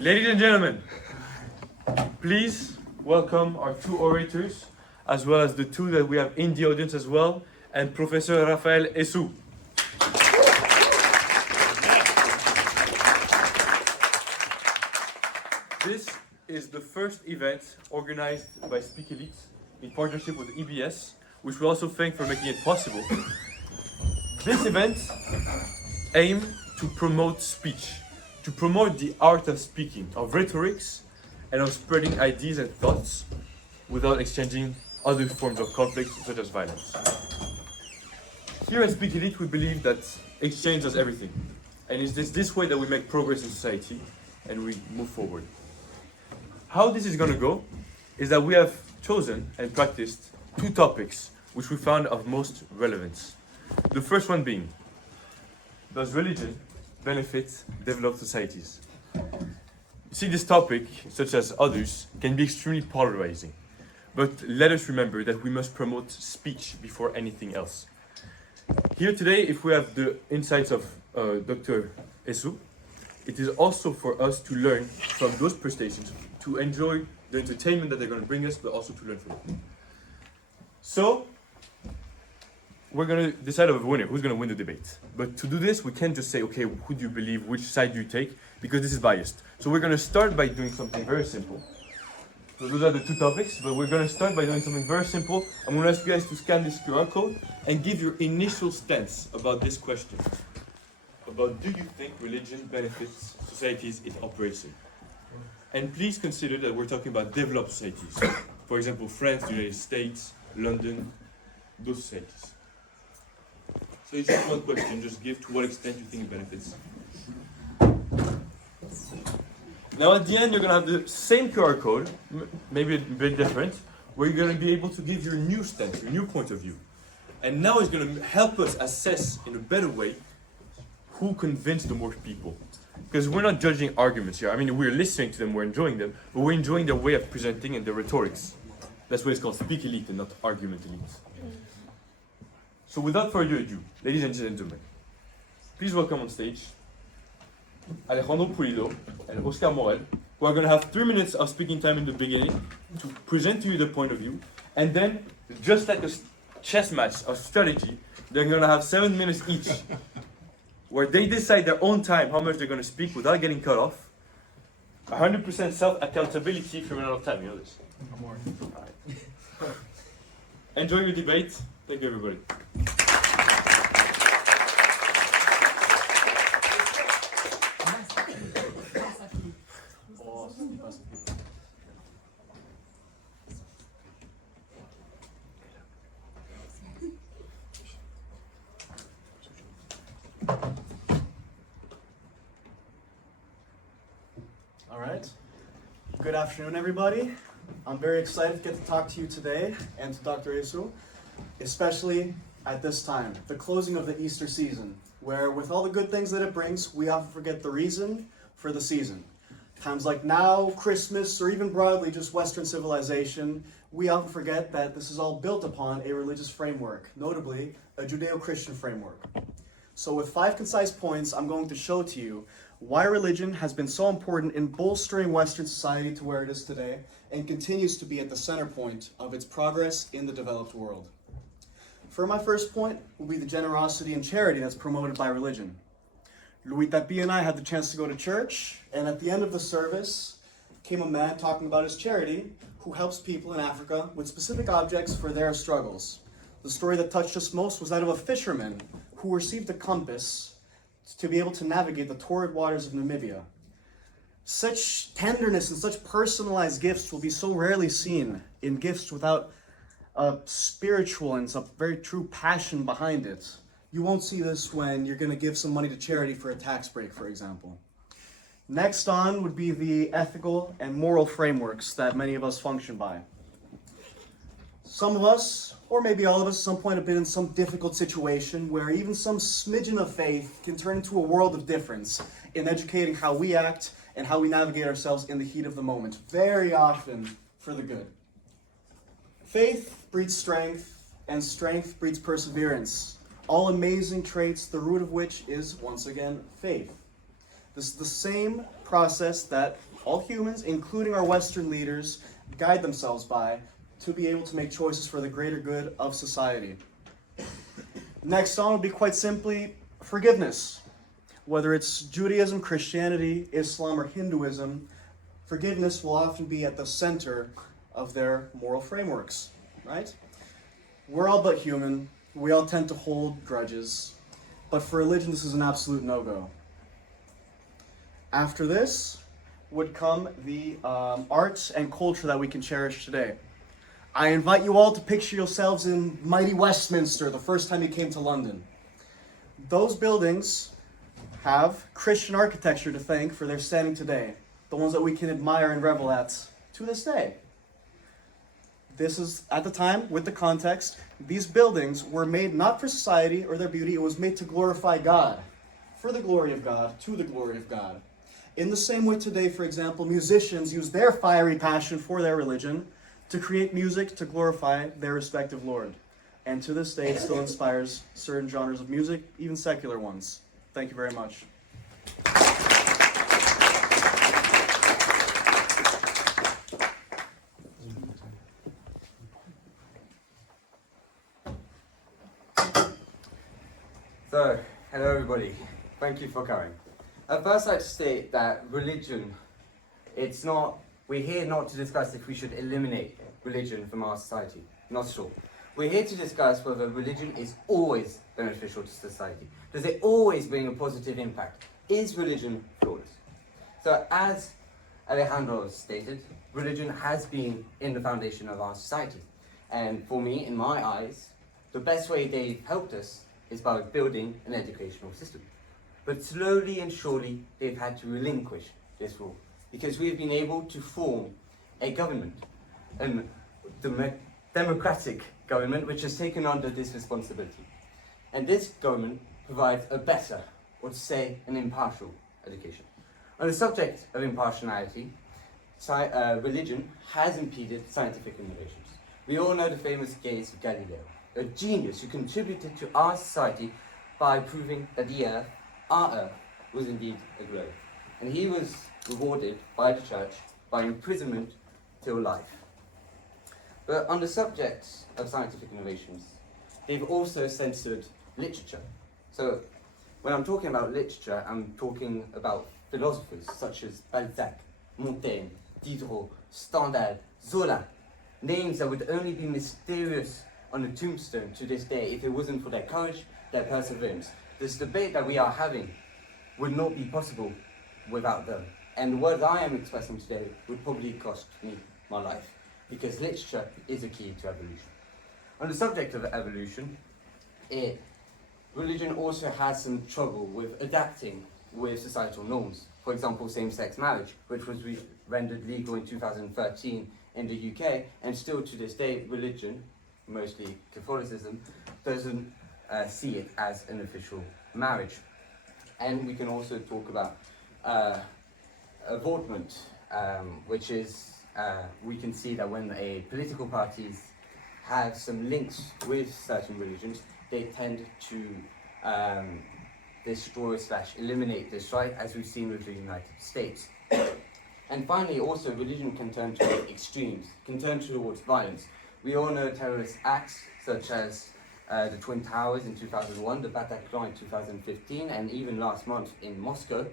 Ladies and gentlemen, please welcome our two orators, as well as the two that we have in the audience as well, and Professor Raphaël Essou. This is the first event organized by SpeakElite in partnership with EBS, which we also thank for making it possible. This event aims to promote speech, to promote the art of speaking, of rhetorics, and of spreading ideas and thoughts without exchanging other forms of conflict such as violence. Here at SpeakElite, we believe that exchange is everything, and it's this way that we make progress in society and we move forward. How this is going to go is that we have chosen and practiced two topics which we found of most relevance. The first one being, does religion benefit developed societies? You see, this topic, such as others, can be extremely polarizing. But let us remember that we must promote speech before anything else. Here today, if we have the insights of Dr. Essou, it is also for us to learn from those prestations, to enjoy the entertainment that they're going to bring us, but also to learn from it. So, we're going to decide on a winner, who's going to win the debate. But to do this, we can't just say, okay, who do you believe, which side do you take, because this is biased. So we're going to start by doing something very simple. So those are the two topics, but we're going to start by doing something very simple. I'm going to ask you guys to scan this QR code and give your initial stance about this question. About, do you think religion benefits societies it operates in? And please consider that we're talking about developed societies. For example, France, the United States, London, those societies. So it's just one question, just give to what extent you think it benefits. Now at the end you're going to have the same QR code, maybe a bit different, where you're going to be able to give your new stance, your new point of view. And now it's going to help us assess in a better way who convinced the more people. Because we're not judging arguments here. I mean, we're listening to them, we're enjoying them, but we're enjoying their way of presenting and their rhetorics. That's why it's called SpeakElite and not Argument Elite. So without further ado, ladies and gentlemen, please welcome on stage Alejandro Pulido and Oscar Morel, who are going to have 3 minutes of speaking time in the beginning to present to you their point of view. And then, just like a chess match of strategy, they're going to have 7 minutes each, where they decide their own time how much they're going to speak without getting cut off. 100% self-accountability if you run out of time, you know this? More. All right. Enjoy your debate. Thank you, everybody. All right. Good afternoon, everybody. I'm very excited to get to talk to you today and to Dr. Essou, especially at this time, the closing of the Easter season, where with all the good things that it brings, we often forget the reason for the season. Times like now, Christmas, or even broadly just Western civilization, we often forget that this is all built upon a religious framework, notably a Judeo-Christian framework. So with 5 concise points, I'm going to show to you why religion has been so important in bolstering Western society to where it is today and continues to be at the center point of its progress in the developed world. For my first point will be the generosity and charity that's promoted by religion. Louis Tapi and I had the chance to go to church, and at the end of the service came a man talking about his charity who helps people in Africa with specific objects for their struggles. The story that touched us most was that of a fisherman who received a compass to be able to navigate the torrid waters of Namibia. Such tenderness and such personalized gifts will be so rarely seen in gifts without a spiritual and a very true passion behind it. You won't see this when you're going to give some money to charity for a tax break, for example. Next on would be the ethical and moral frameworks that many of us function by. Some of us, or maybe all of us, at some point have been in some difficult situation where even some smidgen of faith can turn into a world of difference in educating how we act and how we navigate ourselves in the heat of the moment, very often for the good. Faith breeds strength, and strength breeds perseverance. All amazing traits, the root of which is, once again, faith. This is the same process that all humans, including our Western leaders, guide themselves by to be able to make choices for the greater good of society. Next on would be quite simply forgiveness. Whether it's Judaism, Christianity, Islam, or Hinduism, forgiveness will often be at the center of their moral frameworks, right? We're all but human. We all tend to hold grudges. But for religion, this is an absolute no-go. After this would come the arts and culture that we can cherish today. I invite you all to picture yourselves in mighty Westminster the first time you came to London. Those buildings have Christian architecture to thank for their standing today, the ones that we can admire and revel at to this day. This is, at the time, with the context, these buildings were made not for society or their beauty, it was made to glorify God, for the glory of God, to the glory of God. In the same way today, for example, musicians use their fiery passion for their religion to create music to glorify their respective Lord. And to this day, it still inspires certain genres of music, even secular ones. Thank you very much. So, hello everybody. Thank you for coming. At first, I'd like to state that religion, we're here not to discuss if we should eliminate religion from our society. Not at all. We're here to discuss whether religion is always beneficial to society. Does it always bring a positive impact? Is religion flawless? So, as Alejandro stated, religion has been in the foundation of our society. And for me, in my eyes, the best way they've helped us is by building an educational system. But slowly and surely, they've had to relinquish this rule because we've been able to form a government, a democratic government, which has taken under this responsibility. And this government provides a better, or to say, an impartial education. On the subject of impartiality, religion has impeded scientific innovations. We all know the famous case of Galileo, a genius who contributed to our society by proving that our Earth, was indeed a globe. And he was rewarded by the church by imprisonment till life. But on the subject of scientific innovations, they've also censored literature. So when I'm talking about literature, I'm talking about philosophers such as Balzac, Montaigne, Diderot, Stendhal, Zola, names that would only be mysterious on a tombstone to this day if it wasn't for their courage, their perseverance. This debate that we are having would not be possible without them. And what I am expressing today would probably cost me my life, because literature is a key to evolution. On the subject of evolution, religion also has some trouble with adapting with societal norms. For example, same-sex marriage, which was rendered legal in 2013 in the UK, and still to this day, religion, mostly Catholicism, doesn't see it as an official marriage. And we can also talk about avortment, which is, we can see that when political parties have some links with certain religions, they tend to destroy/eliminate this right, as we've seen with the United States. And finally, also, religion can turn to extremes, can turn towards violence. We all know terrorist acts such as the Twin Towers in 2001, the Bataclan in 2015, and even last month in Moscow.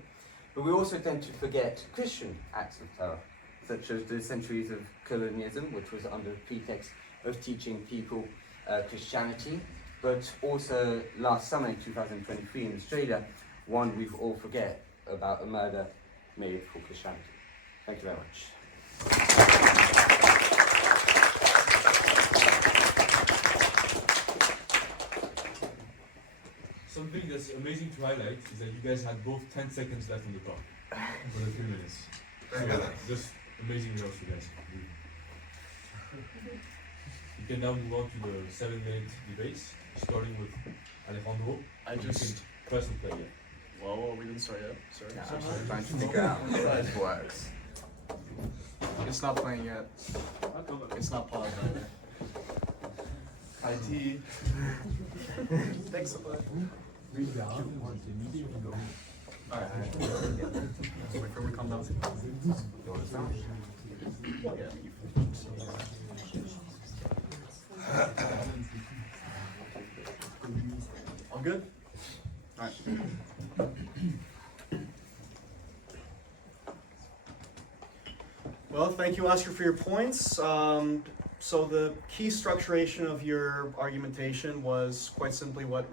But we also tend to forget Christian acts of terror, such as the centuries of colonialism, which was under the pretext of teaching people Christianity. But also last summer in 2023 in Australia, one we all forget about, a murder made for Christianity. Thank you very much. Something that's amazing to highlight is that you guys had both 10 seconds left on the clock for the 3 minutes. So, just amazing results, you guys. You can now move on to the 7-minute debates, starting with Alejandro. You can press and play it. Whoa, we didn't start yet. Sorry. I'm trying to figure out how this works. It's not playing yet. It's not paused either. IT. Thanks a lot. Alright. Wait for me to calm down. You want to start? All good? All right. Well, thank you, Oscar, for your points. So the key structuration of your argumentation was quite simply what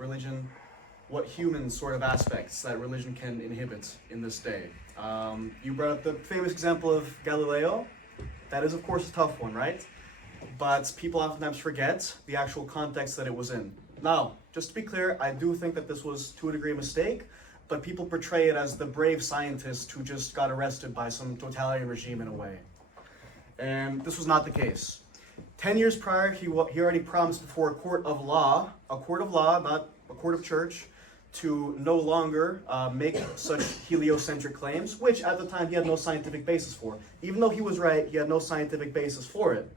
human sort of aspects that religion can inhibit in this day. You brought up the famous example of Galileo. That is, of course, a tough one, right? But people oftentimes forget the actual context that it was in. Now, just to be clear, I do think that this was, to a degree, a mistake, but people portray it as the brave scientist who just got arrested by some totalitarian regime in a way. And this was not the case. 10 years prior, he already promised before a court of law, not a court of church, to no longer make such heliocentric claims, which at the time he had no scientific basis for. Even though he was right, he had no scientific basis for it.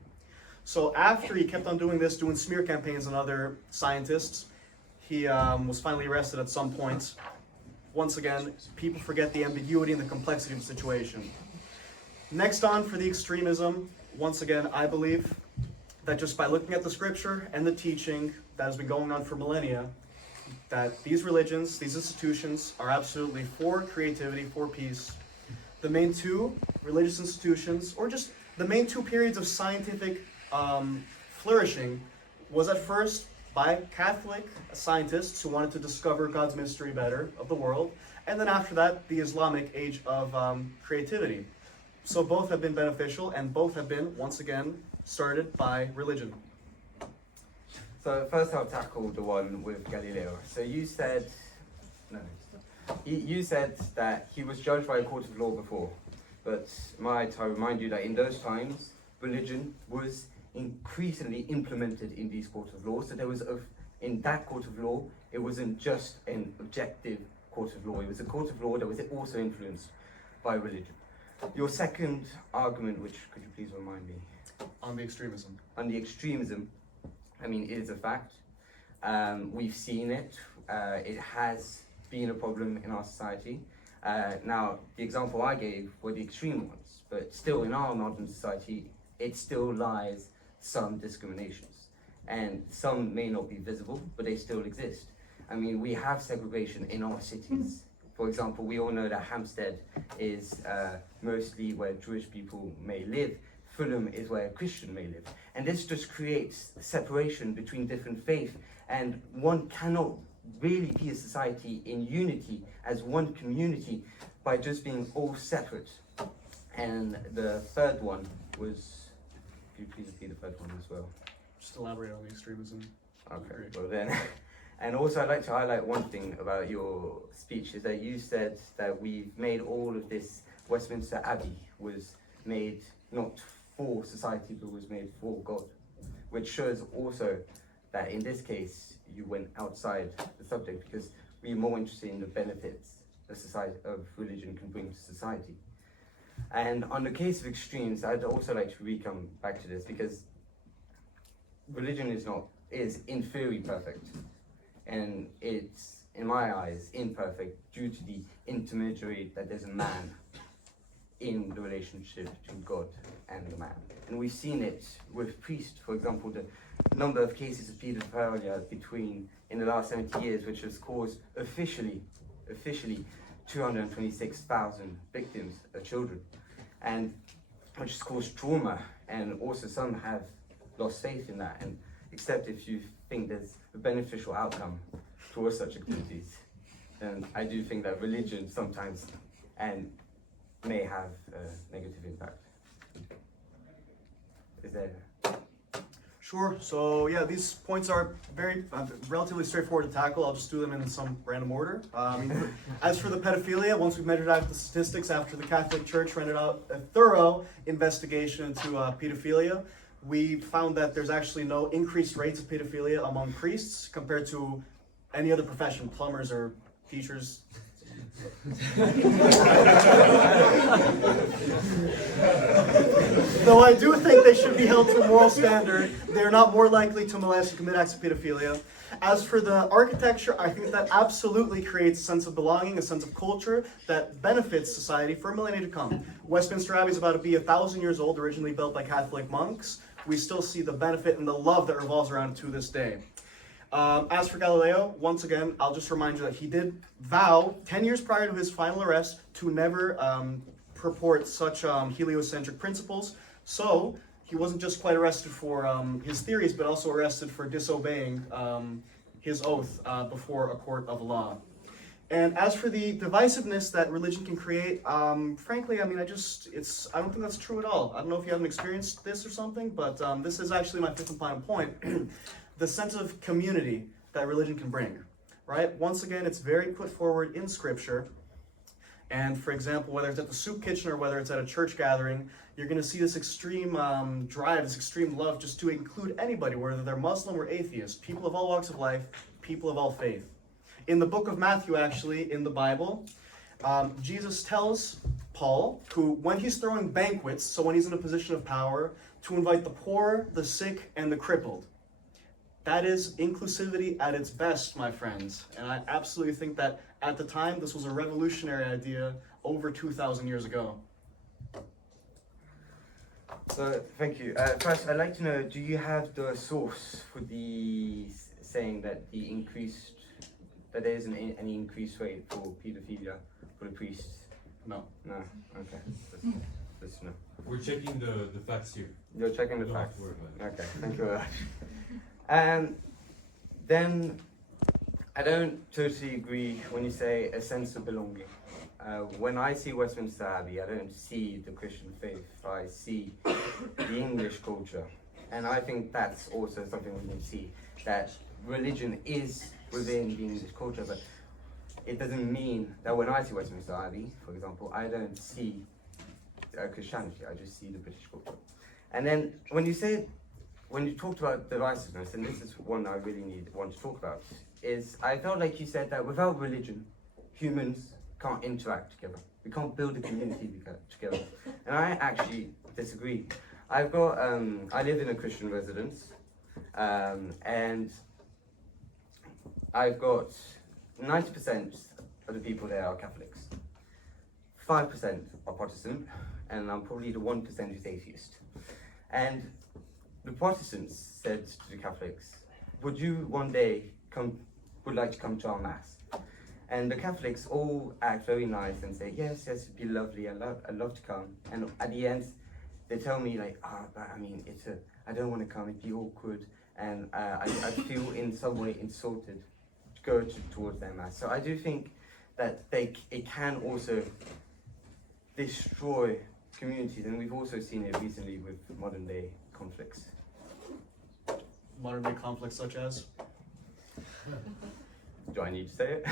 So after he kept on doing this, doing smear campaigns on other scientists, he was finally arrested at some point. Once again, people forget the ambiguity and the complexity of the situation. Next on for the extremism, once again, I believe that just by looking at the scripture and the teaching that has been going on for millennia, that these religions, these institutions are absolutely for creativity, for peace. The main two religious institutions, or just the main two periods of scientific flourishing, was at first by Catholic scientists who wanted to discover God's mystery better of the world, and then after that, the Islamic age of creativity. So both have been beneficial, and both have been, once again, started by religion. So first I'll tackle the one with Galileo. So you said that he was judged by a court of law before, but might I remind you that in those times, religion was increasingly implemented in these courts of law. So there was, in that court of law, it wasn't just an objective court of law. It was a court of law that was also influenced by religion. Your second argument, which could you please remind me? On the extremism. On the extremism, I mean, it is a fact. We've seen it. It has been a problem in our society. Now, the example I gave were the extreme ones, but still in our modern society, it still lies some discriminations. And some may not be visible, but they still exist. I mean, we have segregation in our cities. For example, we all know that Hampstead is mostly where Jewish people may live. Fulham is where a Christian may live. And this just creates separation between different faiths. And one cannot really be a society in unity as one community by just being all separate. And the third one was, could you please repeat the third one as well? Just elaborate on the extremism. Okay, well then. And also I'd like to highlight one thing about your speech, is that you said that we've made all of this, Westminster Abbey was made not for society, but was made for God, which shows also that in this case, you went outside the subject, because we're more interested in the benefits of religion can bring to society. And on the case of extremes, I'd also like to come back to this, because religion is in theory perfect. And it's, in my eyes, imperfect due to the intermediary that there's a man in the relationship between God and the man. And we've seen it with priests, for example, the number of cases of pedophilia in the last 70 years, which has caused officially 226,000 victims of children, and which has caused trauma, and also some have lost faith in that, and except if you think there's a beneficial outcome towards such activities. And I do think that religion sometimes may have a negative impact. Is there? Sure. So yeah, these points are very relatively straightforward to tackle. I'll just do them in some random order. As for the pedophilia, once we measured out the statistics after the Catholic Church rendered out a thorough investigation into pedophilia, we found that there's actually no increased rates of pedophilia among priests compared to any other profession, plumbers or teachers. Though I do think they should be held to a moral standard, they are not more likely to molest and commit acts of pedophilia. As for the architecture, I think that absolutely creates a sense of belonging, a sense of culture that benefits society for a millennia to come. Westminster Abbey is about to be 1,000 years old, originally built by Catholic monks. We still see the benefit and the love that revolves around it to this day. As for Galileo, once again, I'll just remind you that he did vow 10 years prior to his final arrest to never purport such heliocentric principles. So he wasn't just quite arrested for his theories, but also arrested for disobeying his oath before a court of law. And as for the divisiveness that religion can create, frankly, I mean, I don't think that's true at all. I don't know if you haven't experienced this or something, but this is actually my fifth and final point. The sense of community that religion can bring, right? Once again, it's very put forward in Scripture. And for example, whether it's at the soup kitchen or whether it's at a church gathering, you're going to see this extreme drive, this extreme love just to include anybody, whether they're Muslim or atheist, people of all walks of life, people of all faith. In the book of Matthew, actually, in the Bible, Jesus tells Paul, who, when he's throwing banquets, so when he's in a position of power, to invite the poor, the sick, and the crippled. That is inclusivity at its best, my friends. And I absolutely think that at the time, this was a revolutionary idea over 2,000 years ago. So, thank you. First, I'd like to know, do you have the source for the saying that that there isn't any increased rate for pedophilia for the priests? No. No? Okay. Let's know. We're checking the facts here. You're checking the Don't have facts? to worry about it. Okay, thank you very much. And then, I don't totally agree when you say a sense of belonging. When I see Westminster Abbey, I don't see the Christian faith, I see the English culture. And I think that's also something we can see, that religion is within the English culture, but it doesn't mean that when I see Westminster Abbey, for example, I don't see Christianity, I just see the British culture. And then when you talked about divisiveness, and this is one I really want to talk about, is I felt like you said that without religion, humans can't interact together. We can't build a community together. And I actually disagree. I live in a Christian residence, and I've got 90% of the people there are Catholics. 5% are Protestant, and I'm probably the 1% who's atheist. And the Protestants said to the Catholics, would you one day would like to come to our Mass? And the Catholics all act very nice and say, yes, it'd be lovely, I'd love to come. And at the end, they tell me like, but I mean, I don't want to come, it'd be awkward. And I feel in some way insulted to go towards their Mass. So I do think that it can also destroy communities, and we've also seen it recently with modern day conflicts. Modern day conflicts such as? Do I need to say it?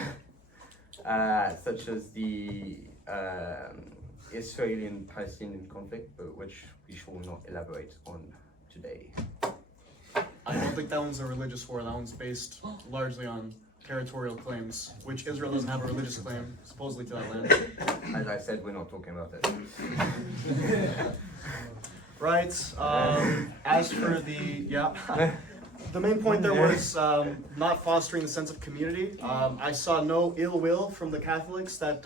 Such as the Israeli-Palestinian conflict, but which we shall not elaborate on today. I don't think that one's a religious war. That one's based largely on territorial claims, which Israel doesn't have a religious claim, supposedly, to that land. As I said, we're not talking about it. Right. As for the main point there was not fostering the sense of community. I saw no ill will from the Catholics that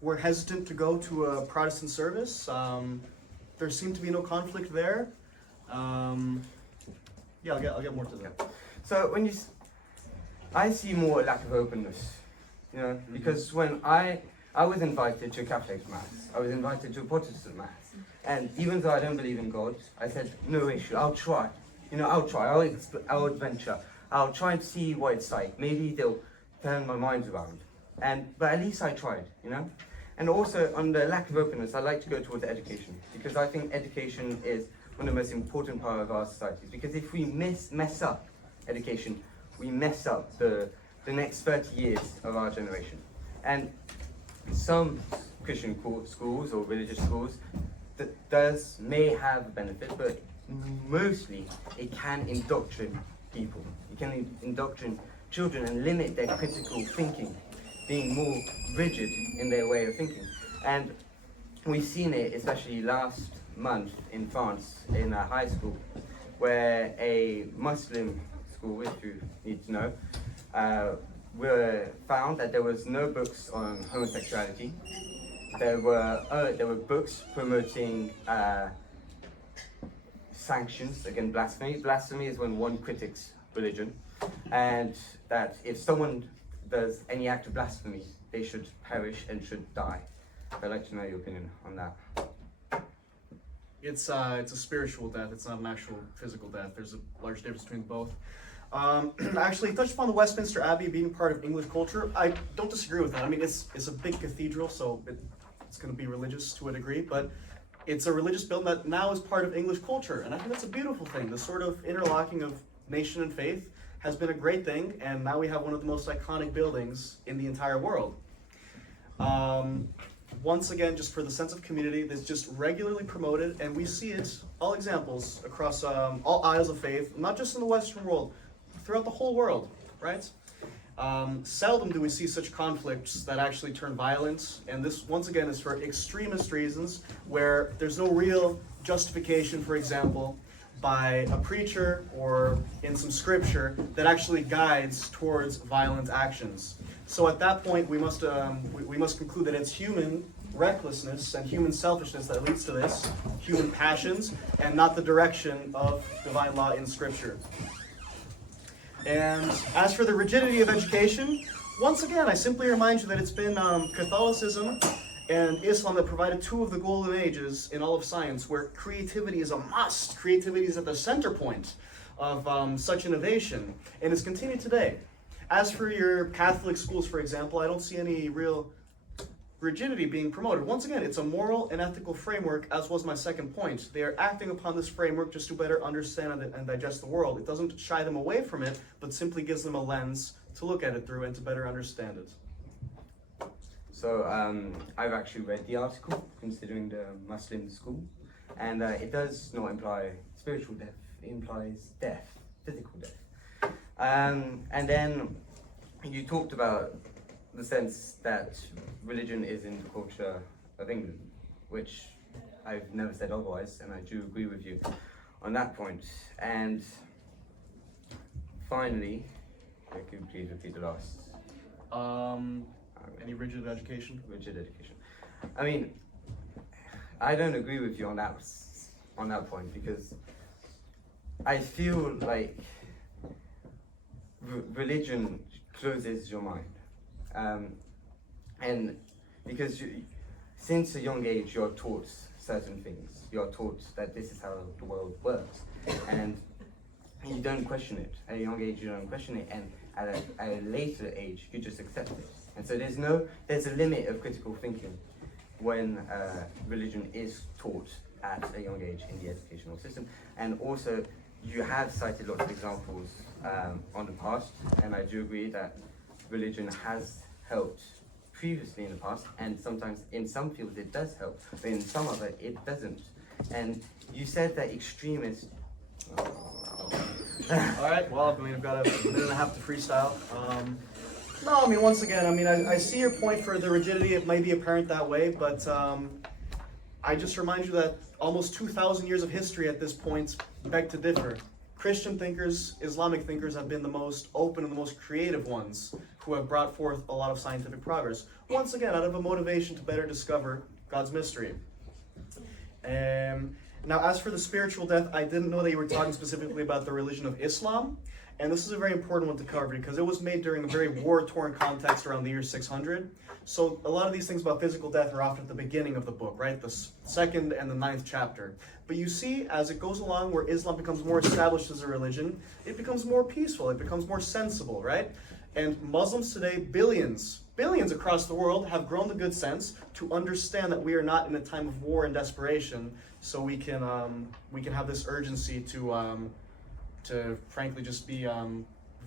were hesitant to go to a Protestant service. There seemed to be no conflict there. Yeah, I'll get more to that. So I see more a lack of openness, because when I was invited to a Catholic Mass, I was invited to a Protestant Mass, and even though I don't believe in God, I said, no issue, I'll try. I'll adventure. I'll try and see what it's like. Maybe they'll turn my mind around. But at least I tried, And also, on the lack of openness, I like to go towards education, because I think education is one of the most important part of our societies. Because if we mess up education, we mess up the next 30 years of our generation. And some Christian schools or religious schools may have a benefit, but mostly it can indoctrinate people. It can indoctrinate children and limit their critical thinking. being more rigid in their way of thinking. And we've seen it especially last month in France in a high school where a Muslim school, if you need to know, were found that there was no books on homosexuality. There were books promoting sanctions against blasphemy. Blasphemy is when one critiques religion, and that if someone does any act of blasphemy, they should perish and should die. I'd like to know your opinion on that. It's a spiritual death. It's not an actual physical death. There's a large difference between both. Actually, touched upon the Westminster Abbey being part of English culture. I don't disagree with that. I mean, it's a big cathedral, so it's going to be religious to a degree, but it's a religious building that now is part of English culture, and I think that's a beautiful thing. The sort of interlocking of nation and faith has been a great thing, and now we have one of the most iconic buildings in the entire world. Once again, just for the sense of community, that's just regularly promoted, and we see it, all examples, across all aisles of faith, not just in the Western world, throughout the whole world, right? Seldom do we see such conflicts that actually turn violent, and this, once again, is for extremist reasons, where there's no real justification, for example, by a preacher or in some scripture that actually guides towards violent actions. So at that point, we must conclude that it's human recklessness and human selfishness that leads to this, human passions, and not the direction of divine law in scripture. And as for the rigidity of education, once again, I simply remind you that it's been Catholicism and Islam that provided two of the golden ages in all of science, where creativity is a must. Creativity is at the center point of such innovation, and it's continued today. As for your Catholic schools, for example, I don't see any real rigidity being promoted. Once again, it's a moral and ethical framework, as was my second point. They are acting upon this framework just to better understand and digest the world. It doesn't shy them away from it, but simply gives them a lens to look at it through and to better understand it. So I've actually read the article considering the Muslim school, and it does not imply spiritual death, it implies death, physical death. And then you talked about the sense that religion is in the culture of England, which I've never said otherwise, and I do agree with you on that point. And finally, could you please repeat the last? Any rigid education? Rigid education. I mean, I don't agree with you on that point, because I feel like religion closes your mind. And because since a young age you're taught certain things, you're taught that this is how the world works, and you don't question it. At a young age you don't question it, and at a later age you just accept it. And so there's a limit of critical thinking when religion is taught at a young age in the educational system. And also, you have cited lots of examples on the past, and I do agree that religion has helped previously in the past, and sometimes in some fields it does help, but in some of it it doesn't. And you said that extremists... Alright, well, I mean, I've got a minute and a half to freestyle. No, I mean, once again, I mean, I see your point for the rigidity. It may be apparent that way, but I just remind you that almost 2,000 years of history at this point beg to differ. Christian thinkers, Islamic thinkers have been the most open and the most creative ones who have brought forth a lot of scientific progress. Once again, out of a motivation to better discover God's mystery. Now, as for the spiritual death, I didn't know that you were talking specifically about the religion of Islam. And this is a very important one to cover because it was made during a very war-torn context around the year 600. So a lot of these things about physical death are often at the beginning of the book, right? The second and the 9th chapter. But you see, as it goes along, where Islam becomes more established as a religion, it becomes more peaceful, it becomes more sensible, right? And Muslims today, billions across the world, have grown the good sense to understand that we are not in a time of war and desperation, so we can have this urgency to frankly just be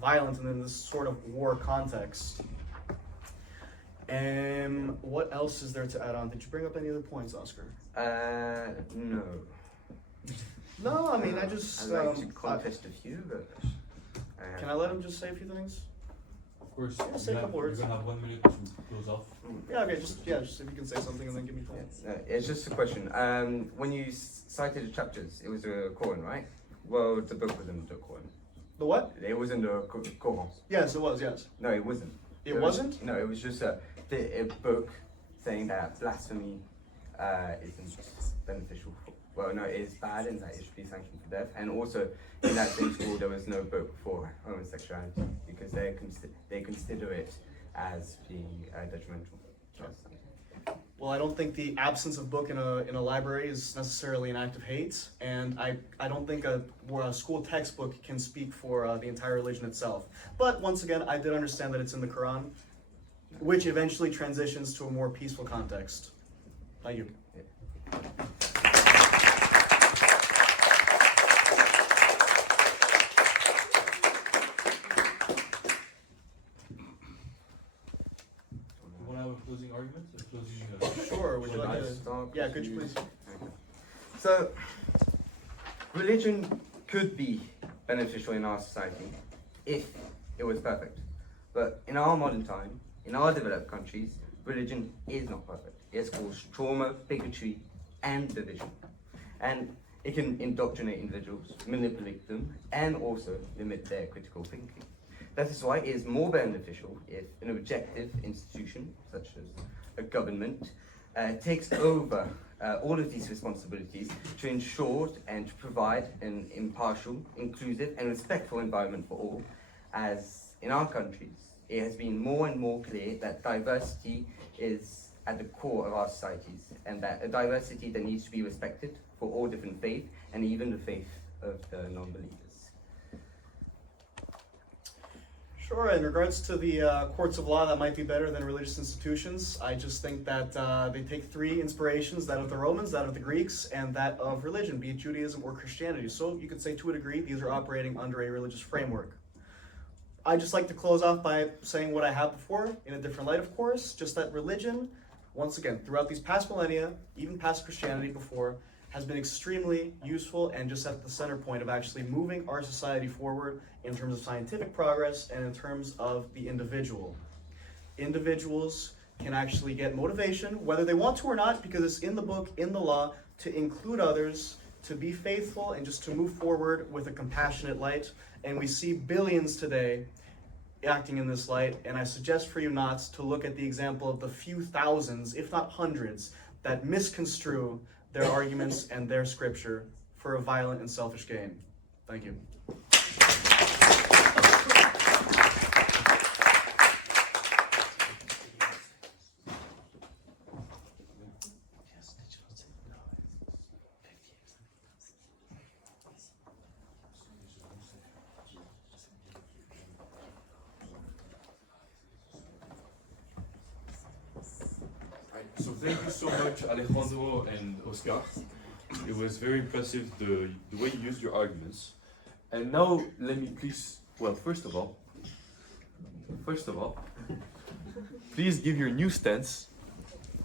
violent and in this sort of war context. And what else is there to add on? Did you bring up any other points, Oscar? No. No, I mean, I just... I'd like to contest a few, but... can I let him just say a few things? Of course, Yeah, say a couple you're words. gonna have 1 minute to close off. Yeah, okay, just if you can say something and then give me time. It's just a question. When you cited the chapters, it was a Quran, right? Well, the book was in the Quran. The what? It was in the Quran. Yes, it was, yes. No, it wasn't. It wasn't? No, it was just a book saying that blasphemy isn't beneficial. Well, no, it is bad and that it should be sanctioned for death. And also, in that same school, there was no book for homosexuality because they consider it as being detrimental. Well, I don't think the absence of book in a library is necessarily an act of hate, and I don't think a school textbook can speak for the entire religion itself. But once again, I did understand that it's in the Quran, which eventually transitions to a more peaceful context. Thank you. You wanna have a closing argument? A closing, Sure, would you Well, like I to? start? Yeah, could you please? So, religion could be beneficial in our society if it was perfect. But in our modern time, in our developed countries, religion is not perfect. It's caused trauma, bigotry, and division. And it can indoctrinate individuals, manipulate them, and also limit their critical thinking. That is why it is more beneficial if an objective institution, such as a government, takes over all of these responsibilities to ensure and to provide an impartial, inclusive, and respectful environment for all. As in our countries, it has been more and more clear that diversity is at the core of our societies, and that a diversity that needs to be respected for all different faiths, and even the faith of the non-believers. Sure, in regards to the courts of law, that might be better than religious institutions. I just think that they take three inspirations, that of the Romans, that of the Greeks, and that of religion, be it Judaism or Christianity. So you could say to a degree, these are operating under a religious framework. I'd just like to close off by saying what I have before, in a different light, of course, just that religion, once again, throughout these past millennia, even past Christianity before, has been extremely useful and just at the center point of actually moving our society forward in terms of scientific progress and in terms of the individual. Individuals can actually get motivation, whether they want to or not, because it's in the book, in the law, to include others, to be faithful, and just to move forward with a compassionate light. And we see billions today acting in this light, and I suggest for you not to look at the example of the few thousands, if not hundreds, that misconstrue their arguments and their scripture for a violent and selfish gain. Thank you. So thank you so much, Alejandro and Oscar. It was very impressive the way you used your arguments. And now let me please, well, first of all, please give your new stance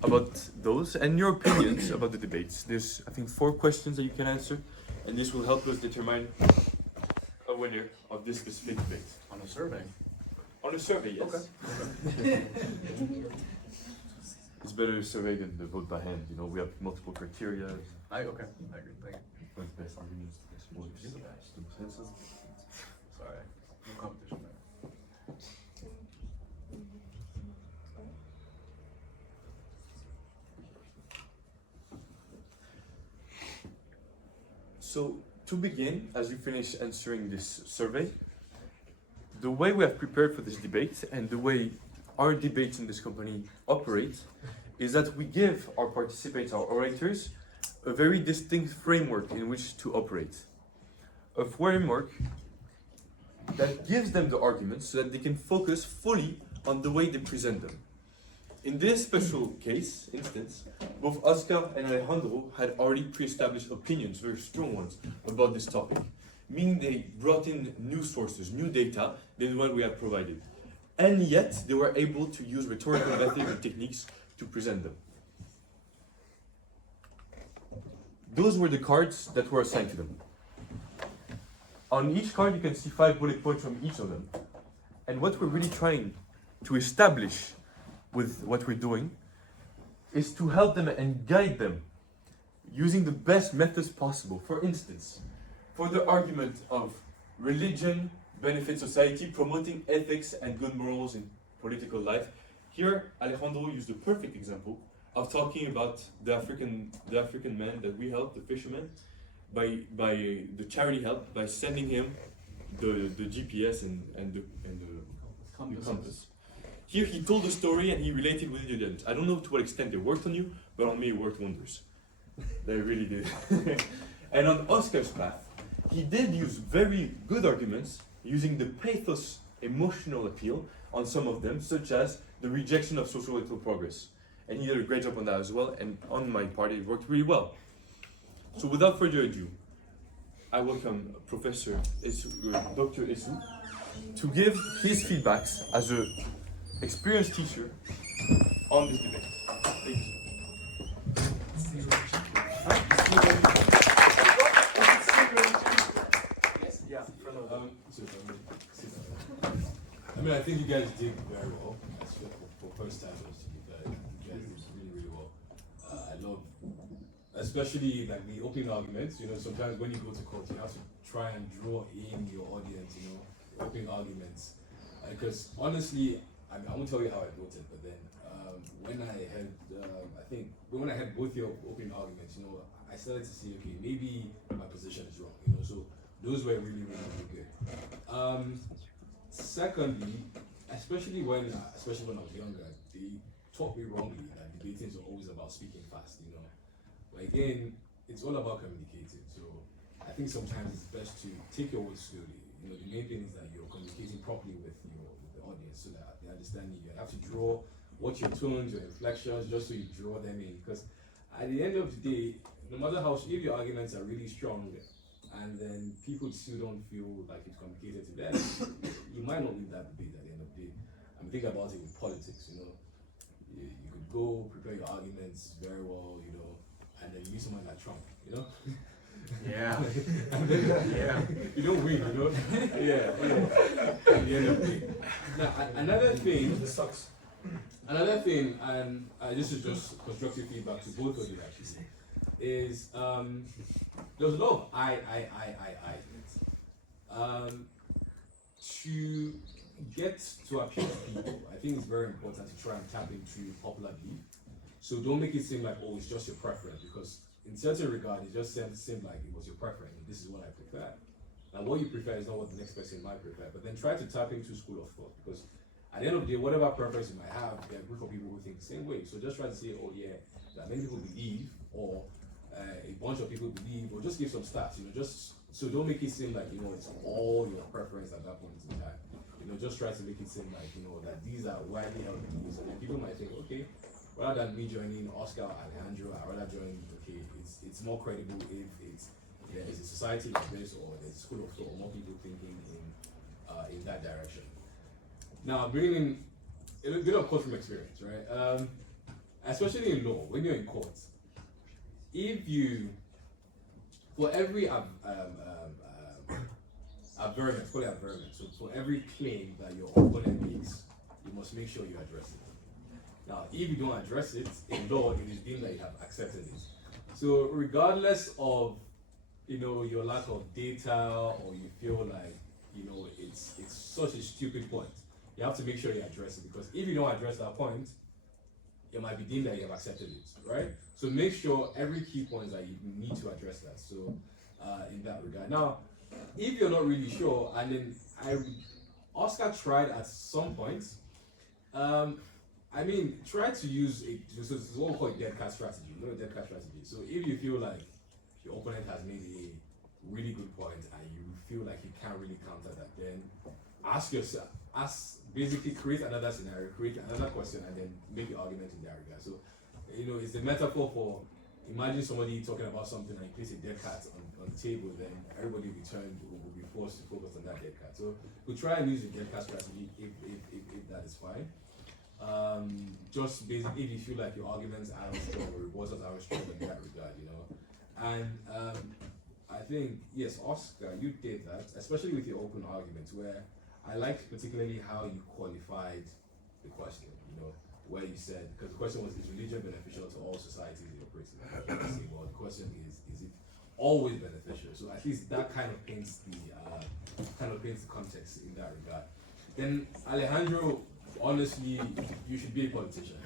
about those and your opinions about the debates. There's, I think, 4 questions that you can answer, and this will help us determine a winner of this specific debate. On a survey. On a survey, yes. Okay. It's better a survey than the vote by hand. You know, we have multiple criteria. Okay, I agree. Thank you. What's the best arguments? What's the consensus? Sorry, no competition there. So, to begin, as you finish answering this survey, the way we have prepared for this debate and the way our debates in this company operate is that we give our participants, our orators, a very distinct framework in which to operate. A framework that gives them the arguments so that they can focus fully on the way they present them. In this special instance, both Oscar and Alejandro had already pre-established opinions, very strong ones, about this topic, meaning they brought in new sources, new data than what we had provided. And yet, they were able to use rhetorical methods and techniques to present them. Those were the cards that were assigned to them. On each card, you can see 5 bullet points from each of them. And what we're really trying to establish with what we're doing is to help them and guide them using the best methods possible. For instance, for the argument of religion benefits society, promoting ethics and good morals in political life, here Alejandro used a perfect example of talking about the African man that we helped, the fisherman, by the charity help, by sending him the GPS and the compass. Here he told the story and he related with the audience. I don't know to what extent they worked on you, but on me it worked wonders. They really did. And on Oscar's path, he did use very good arguments using the pathos emotional appeal on some of them, such as the rejection of social progress. And he did a great job on that as well, and on my part it worked really well. So without further ado, I welcome Professor Dr. Isu to give his feedbacks as an experienced teacher on this debate. Thank you. I mean, I think you guys did very well. For first timers, you guys did really well. I love, especially like the opening arguments. You know, sometimes when you go to court, you have to try and draw in your audience. You know, opening arguments. Because honestly, I mean, I won't tell you how I voted, but then when I had, I think when I had both your opening arguments, you know, I started to see, okay, maybe my position is wrong. You know, so those were really good. Secondly, especially when I was younger, they taught me wrongly that debating is always about speaking fast, you know. But again, it's all about communicating. So I think sometimes it's best to take your words slowly. You know, the main thing is that you're communicating properly with the audience so that they understand you. You have to draw what your tones, your inflections, just so you draw them in. Because at the end of the day, no matter how, if your arguments are really strong, and then people still don't feel like it's communicated to them, you might not win that debate at the end of the day. I'm thinking about it with politics, you know. You could go prepare your arguments very well, you know, and then use someone like Trump, you know. Yeah. Yeah. You don't win, you know. Yeah. At the end of the day. Now, another thing, and this is just constructive feedback to both of you actually, is there's a lot of I. To get to appeal to people, I think it's very important to try and tap into popular belief. So don't make it seem like, oh, it's just your preference, because in certain regard, it just seemed like it was your preference. This is what I prefer. And what you prefer is not what the next person might prefer. But then try to tap into school of thought, because at the end of the day, whatever preference you might have, there are a group of people who think the same way. So just try to say, oh yeah, that many people believe, or a bunch of people believe, or just give some stats, you know, just so don't make it seem like, you know, it's all your preference at that point in time. You know, just try to make it seem like, you know, that these are widely held beliefs, and then people might think, okay, rather than me joining Oscar or Alejandro, I'd rather join, okay, it's more credible if there is a society like this, or there's a school of thought, or more people thinking in that direction. Now, bringing in a bit of court from experience, right? Especially in law, when you're in court, if you, for every averment, call it averment, so for every claim that your opponent makes, you must make sure you address it. Now, if you don't address it, in law, it is deemed that you have accepted it. So regardless of, you know, your lack of data, or you feel like, you know, it's such a stupid point, you have to make sure you address it, because if you don't address that point, it might be deemed that you have accepted it, right? So make sure every key point that you need to address that. So in that regard. Now, if you're not really sure, and then Oscar tried at some point, I mean, try to use so it's what we call a dead cat strategy, you know, a dead cat strategy. So if you feel like your opponent has made a really good point and you feel like you can't really counter that, then ask yourself, basically create another scenario, create another question, and then make your argument in that regard. So, you know, it's a metaphor for, imagine somebody talking about something and you place a dead cat on the table, then everybody will be forced to focus on that dead cat. So we'll try and use the dead cat strategy if that is fine. Just basically, if you feel like your arguments aren't strong or reporters aren't strong in that regard, you know. And I think, yes, Oscar, you did that, especially with your open arguments, where I liked particularly how you qualified the question, where you said, because the question was, is religion beneficial to all societies it operates in? Well, the question is it always beneficial? So at least that kind of paints the context in that regard. Then Alejandro, honestly, you should be a politician.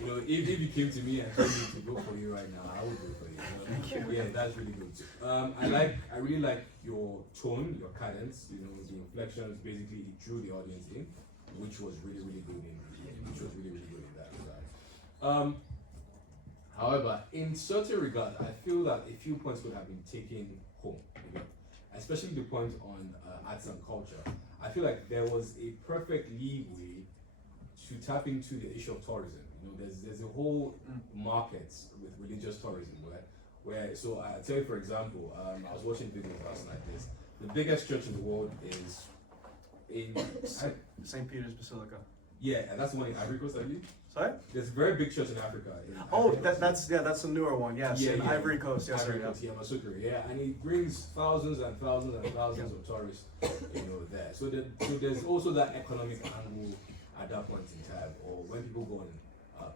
If you came to me and told me to vote for you right now, I would vote for you. Yeah, that's really good. I really like your tone, your cadence. The inflections. Basically, it drew the audience in, which was really, really good in that regard. However, in certain regards, I feel that a few points could have been taken home. Especially the point on arts and culture. I feel like there was a perfect leeway to tap into the issue of tourism. There's a whole market with religious tourism so I tell you, for example, I was watching videos last night. The biggest church in the world is in St. Peter's Basilica. Yeah, and that's the one in Ivory Coast, I believe. Sorry? There's a very big church in Africa. That's a newer one. Yes, in Ivory Coast. Yes, Ivory Coast, Masukri, and it brings thousands and thousands and thousands of tourists, there. So there's also that economic angle at that point in time, or when people go on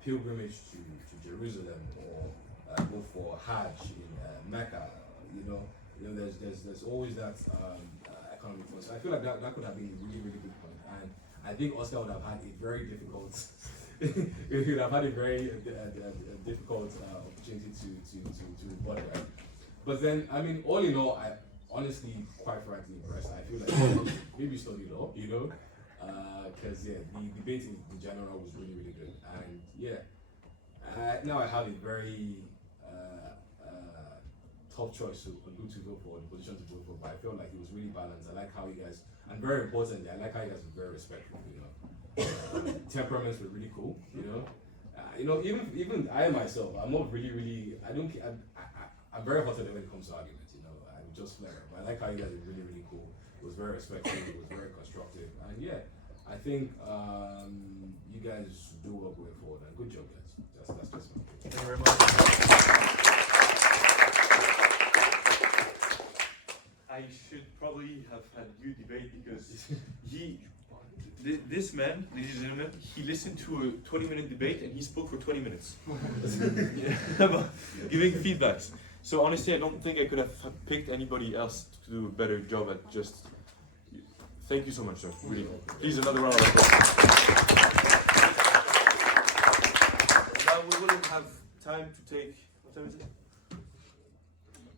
pilgrimage to Jerusalem or go for Hajj in Mecca, there's always that economic point. So I feel like that could have been a really, really good point, and I think Oscar would have had a very difficult. He would have had a very difficult opportunity to rebut it, right? But then, I mean, all in all, I honestly, quite frankly, impressed. I feel like maybe study law, because the debate in general was really, really good, and now I have a very tough choice on who to vote for, the position to vote for. But I felt like it was really balanced. I like how you guys, and very importantly, I like how you guys were very respectful. Temperaments were really cool. Even I myself, I'm not really. I'm very hot-headed when it comes to arguments. I'm just flare. But I like how you guys were really, really cool. It was very respectful. It was very constructive, and I think you guys do well going forward. And good job, guys. That's just my opinion. Thank you very much. I should probably have had you debate because this man, ladies and gentlemen, he listened to a 20-minute debate and he spoke for 20 minutes. About giving feedbacks. So honestly, I don't think I could have picked anybody else to do a better job at just. Thank you so much, sir. Really. Please, another round of applause. Now we will have time to take. What time is it?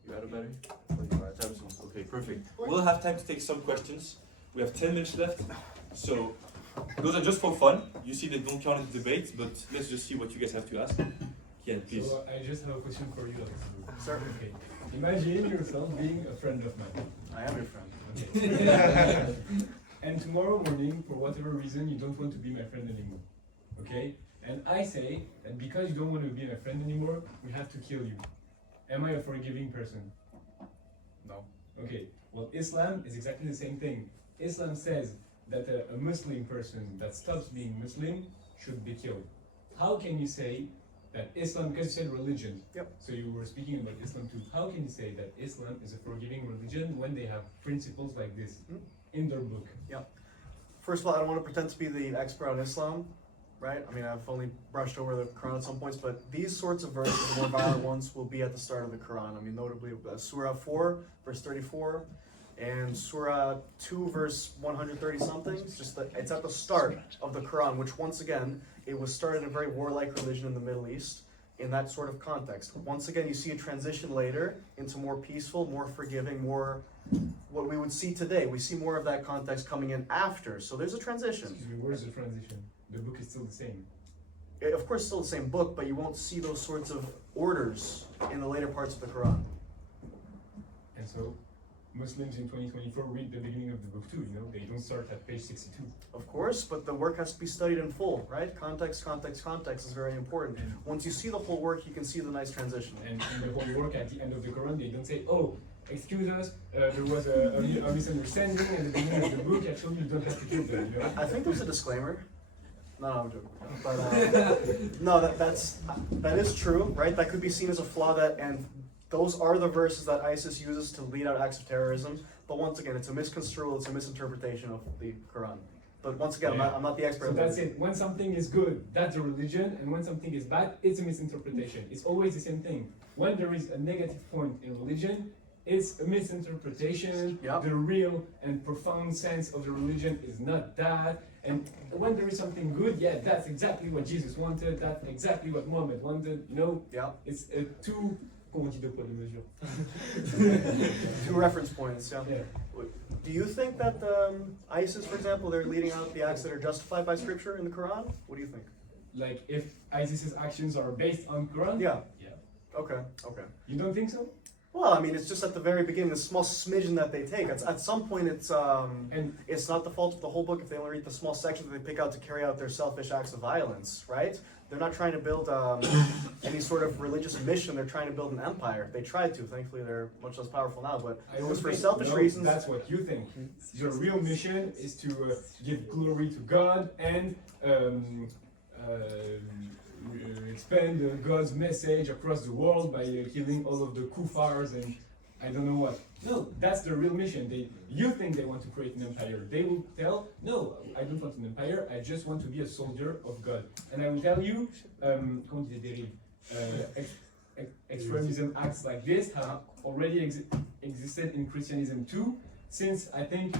You out of battery? Okay, perfect. We'll have time to take some questions. We have 10 minutes left. So, those are just for fun. You see, they don't count as debates, but let's just see what you guys have to ask. Kian, please. So, I just have a question for you. Sir. Okay. Imagine yourself being a friend of mine. I am your friend. Okay. And tomorrow morning, for whatever reason, you don't want to be my friend anymore. Okay? And I say that because you don't want to be my friend anymore, we have to kill you. Am I a forgiving person? No. Okay. Well, Islam is exactly the same thing. Islam says that a Muslim person that stops being Muslim should be killed. How can you say that Islam, because you said religion, so you were speaking about Islam too, how can you say that Islam is a forgiving religion when they have principles like this in their book? First of all, I don't want to pretend to be the expert on Islam, right? I mean, I've only brushed over the Quran at some points, but these sorts of verses, the more violent ones, will be at the start of the Quran. I mean, notably Surah 4, verse 34, and Surah 2, verse 130 something. It's at the start of the Quran, which once again, it was started in a very warlike religion in the Middle East, in that sort of context. Once again, you see a transition later into more peaceful, more forgiving, more what we would see today. We see more of that context coming in after. So there's a transition. Excuse me, where's the transition? The book is still the same. Of course, still the same book, but you won't see those sorts of orders in the later parts of the Quran. And so, Muslims in 2024 read the beginning of the book too, they don't start at page 62. Of course, but the work has to be studied in full, right? Context is very important. Once you see the whole work, you can see the nice transition. And in the whole work at the end of the Quran, they don't say, oh, excuse us, there was a misunderstanding at the beginning of the book, actually you don't have to kill them, I think there's a disclaimer. No, I'm joking. But no, that is true, right? That could be seen as a flaw and those are the verses that ISIS uses to lead out acts of terrorism. but once again, it's a misconstrual, it's a misinterpretation of the Quran. But once again, I'm not the expert. So that's it. When something is good, that's a religion, and when something is bad, it's a misinterpretation. It's always the same thing. When there is a negative point in religion, it's a misinterpretation. Yep. The real and profound sense of the religion is not that. And when there is something good, yeah, that's exactly what Jesus wanted. That's exactly what Muhammad wanted. You know, Yeah. it's two. Comment on dit deux poids, deux mesures? Two reference points. Yeah. Yeah. Do you think that ISIS, for example, they're leading out the acts that are justified by scripture in the Quran? What do you think? Like if ISIS's actions are based on Quran? Yeah. Yeah. Okay. Okay. You don't think so? Well, I mean, it's just at the very beginning, the small smidgen that they take. At some point, it's not the fault of the whole book if they only read the small sections that they pick out to carry out their selfish acts of violence, right? They're not trying to build any sort of religious mission. They're trying to build an empire. They tried to. Thankfully, they're much less powerful now. But it was for selfish reasons. That's what you think. Your real mission is to give glory to God and expand God's message across the world by killing all of the kuffars and I don't know what. No, that's the real mission. You think they want to create an empire. They will tell, no, I don't want an empire. I just want to be a soldier of God. And I will tell you, comment des dérives. Extremism acts like this have already existed in Christianism too, since I think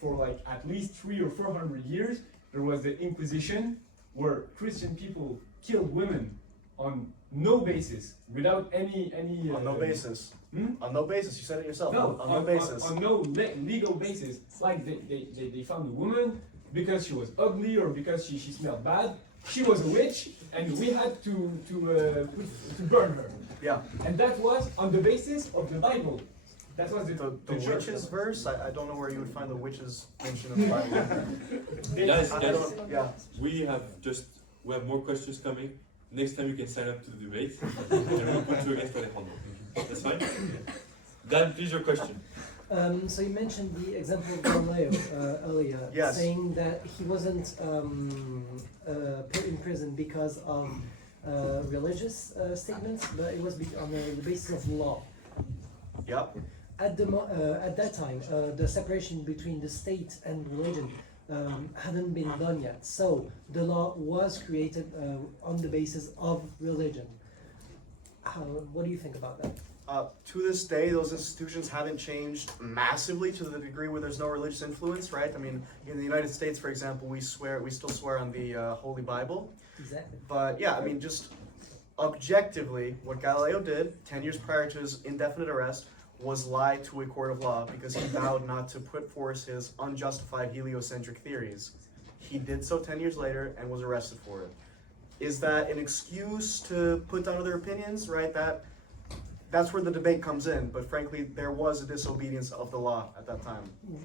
for like at least 300 or 400 years there was the Inquisition where Christian people killed women on no basis, without any on no basis. Hmm? On no basis. You said it yourself. No, on no basis. On no legal basis. Like they found a woman because she was ugly or because she smelled bad. She was a witch, and we had to burn her. Yeah. And that was on the basis of the Bible. That was The church. witches verse. I don't know where you would find the witches mentioned in the Bible. Guys, I don't. Yeah. we have more questions coming. Next time you can sign up to the debate, and we'll put you against Alejandro. That's fine? Dan, please, your question. So you mentioned the example of Galileo earlier, Yes. saying that he wasn't put in prison because of religious statements, but it was on the basis of law. Yep. At that time, the separation between the state and religion hadn't been done yet. So the law was created on the basis of religion. What do you think about that? To this day, those institutions haven't changed massively to the degree where there's no religious influence, right? I mean, in the United States, for example, we still swear on the Holy Bible. Exactly. But yeah, I mean, just objectively, what Galileo did 10 years prior to his indefinite arrest was lie to a court of law because he vowed not to put forth his unjustified heliocentric theories. He did so 10 years later and was arrested for it. Is that an excuse to put down other opinions, right? That's where the debate comes in, but frankly, there was a disobedience of the law at that time.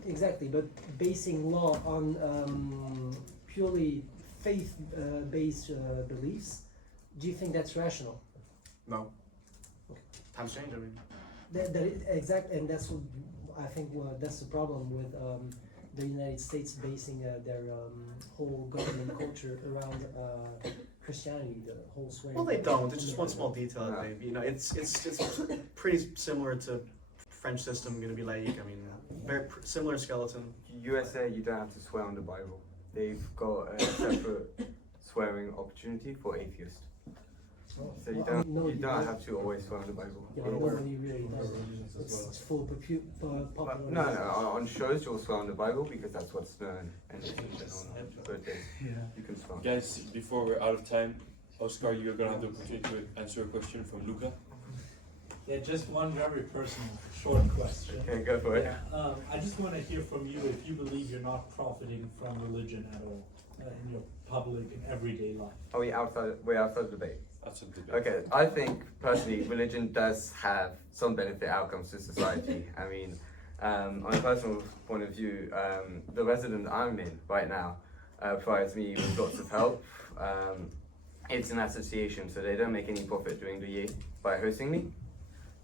Exactly, but basing law on purely faith-based beliefs, do you think that's rational? No. Times change, I mean. And that's what I think. That's the problem with the United States basing their whole government culture around Christianity, the whole swearing. Well, they don't. It's just one small detail that they, it's pretty similar to French system, gonna be like, I mean, very similar skeleton. USA, you don't have to swear on the Bible. They've got a separate swearing opportunity for atheists. So you don't have to always swear on the Bible. Yeah, nobody really does. It's full popular. No, on shows you'll swear on the Bible because that's what's known, and on birthdays you can swear. Guys, before we're out of time, Oscar, you're gonna have the opportunity to answer a question from Luca. Yeah, just one very personal, short question. Okay, go for it. I just want to hear from you if you believe you're not profiting from religion at all in your public and everyday life. Are we outside? We're outside the debate. That's a debate. Okay, I think personally, religion does have some benefit outcomes to society. I mean, on a personal point of view, the residence I'm in right now provides me with lots of help. It's an association, so they don't make any profit during the year by hosting me.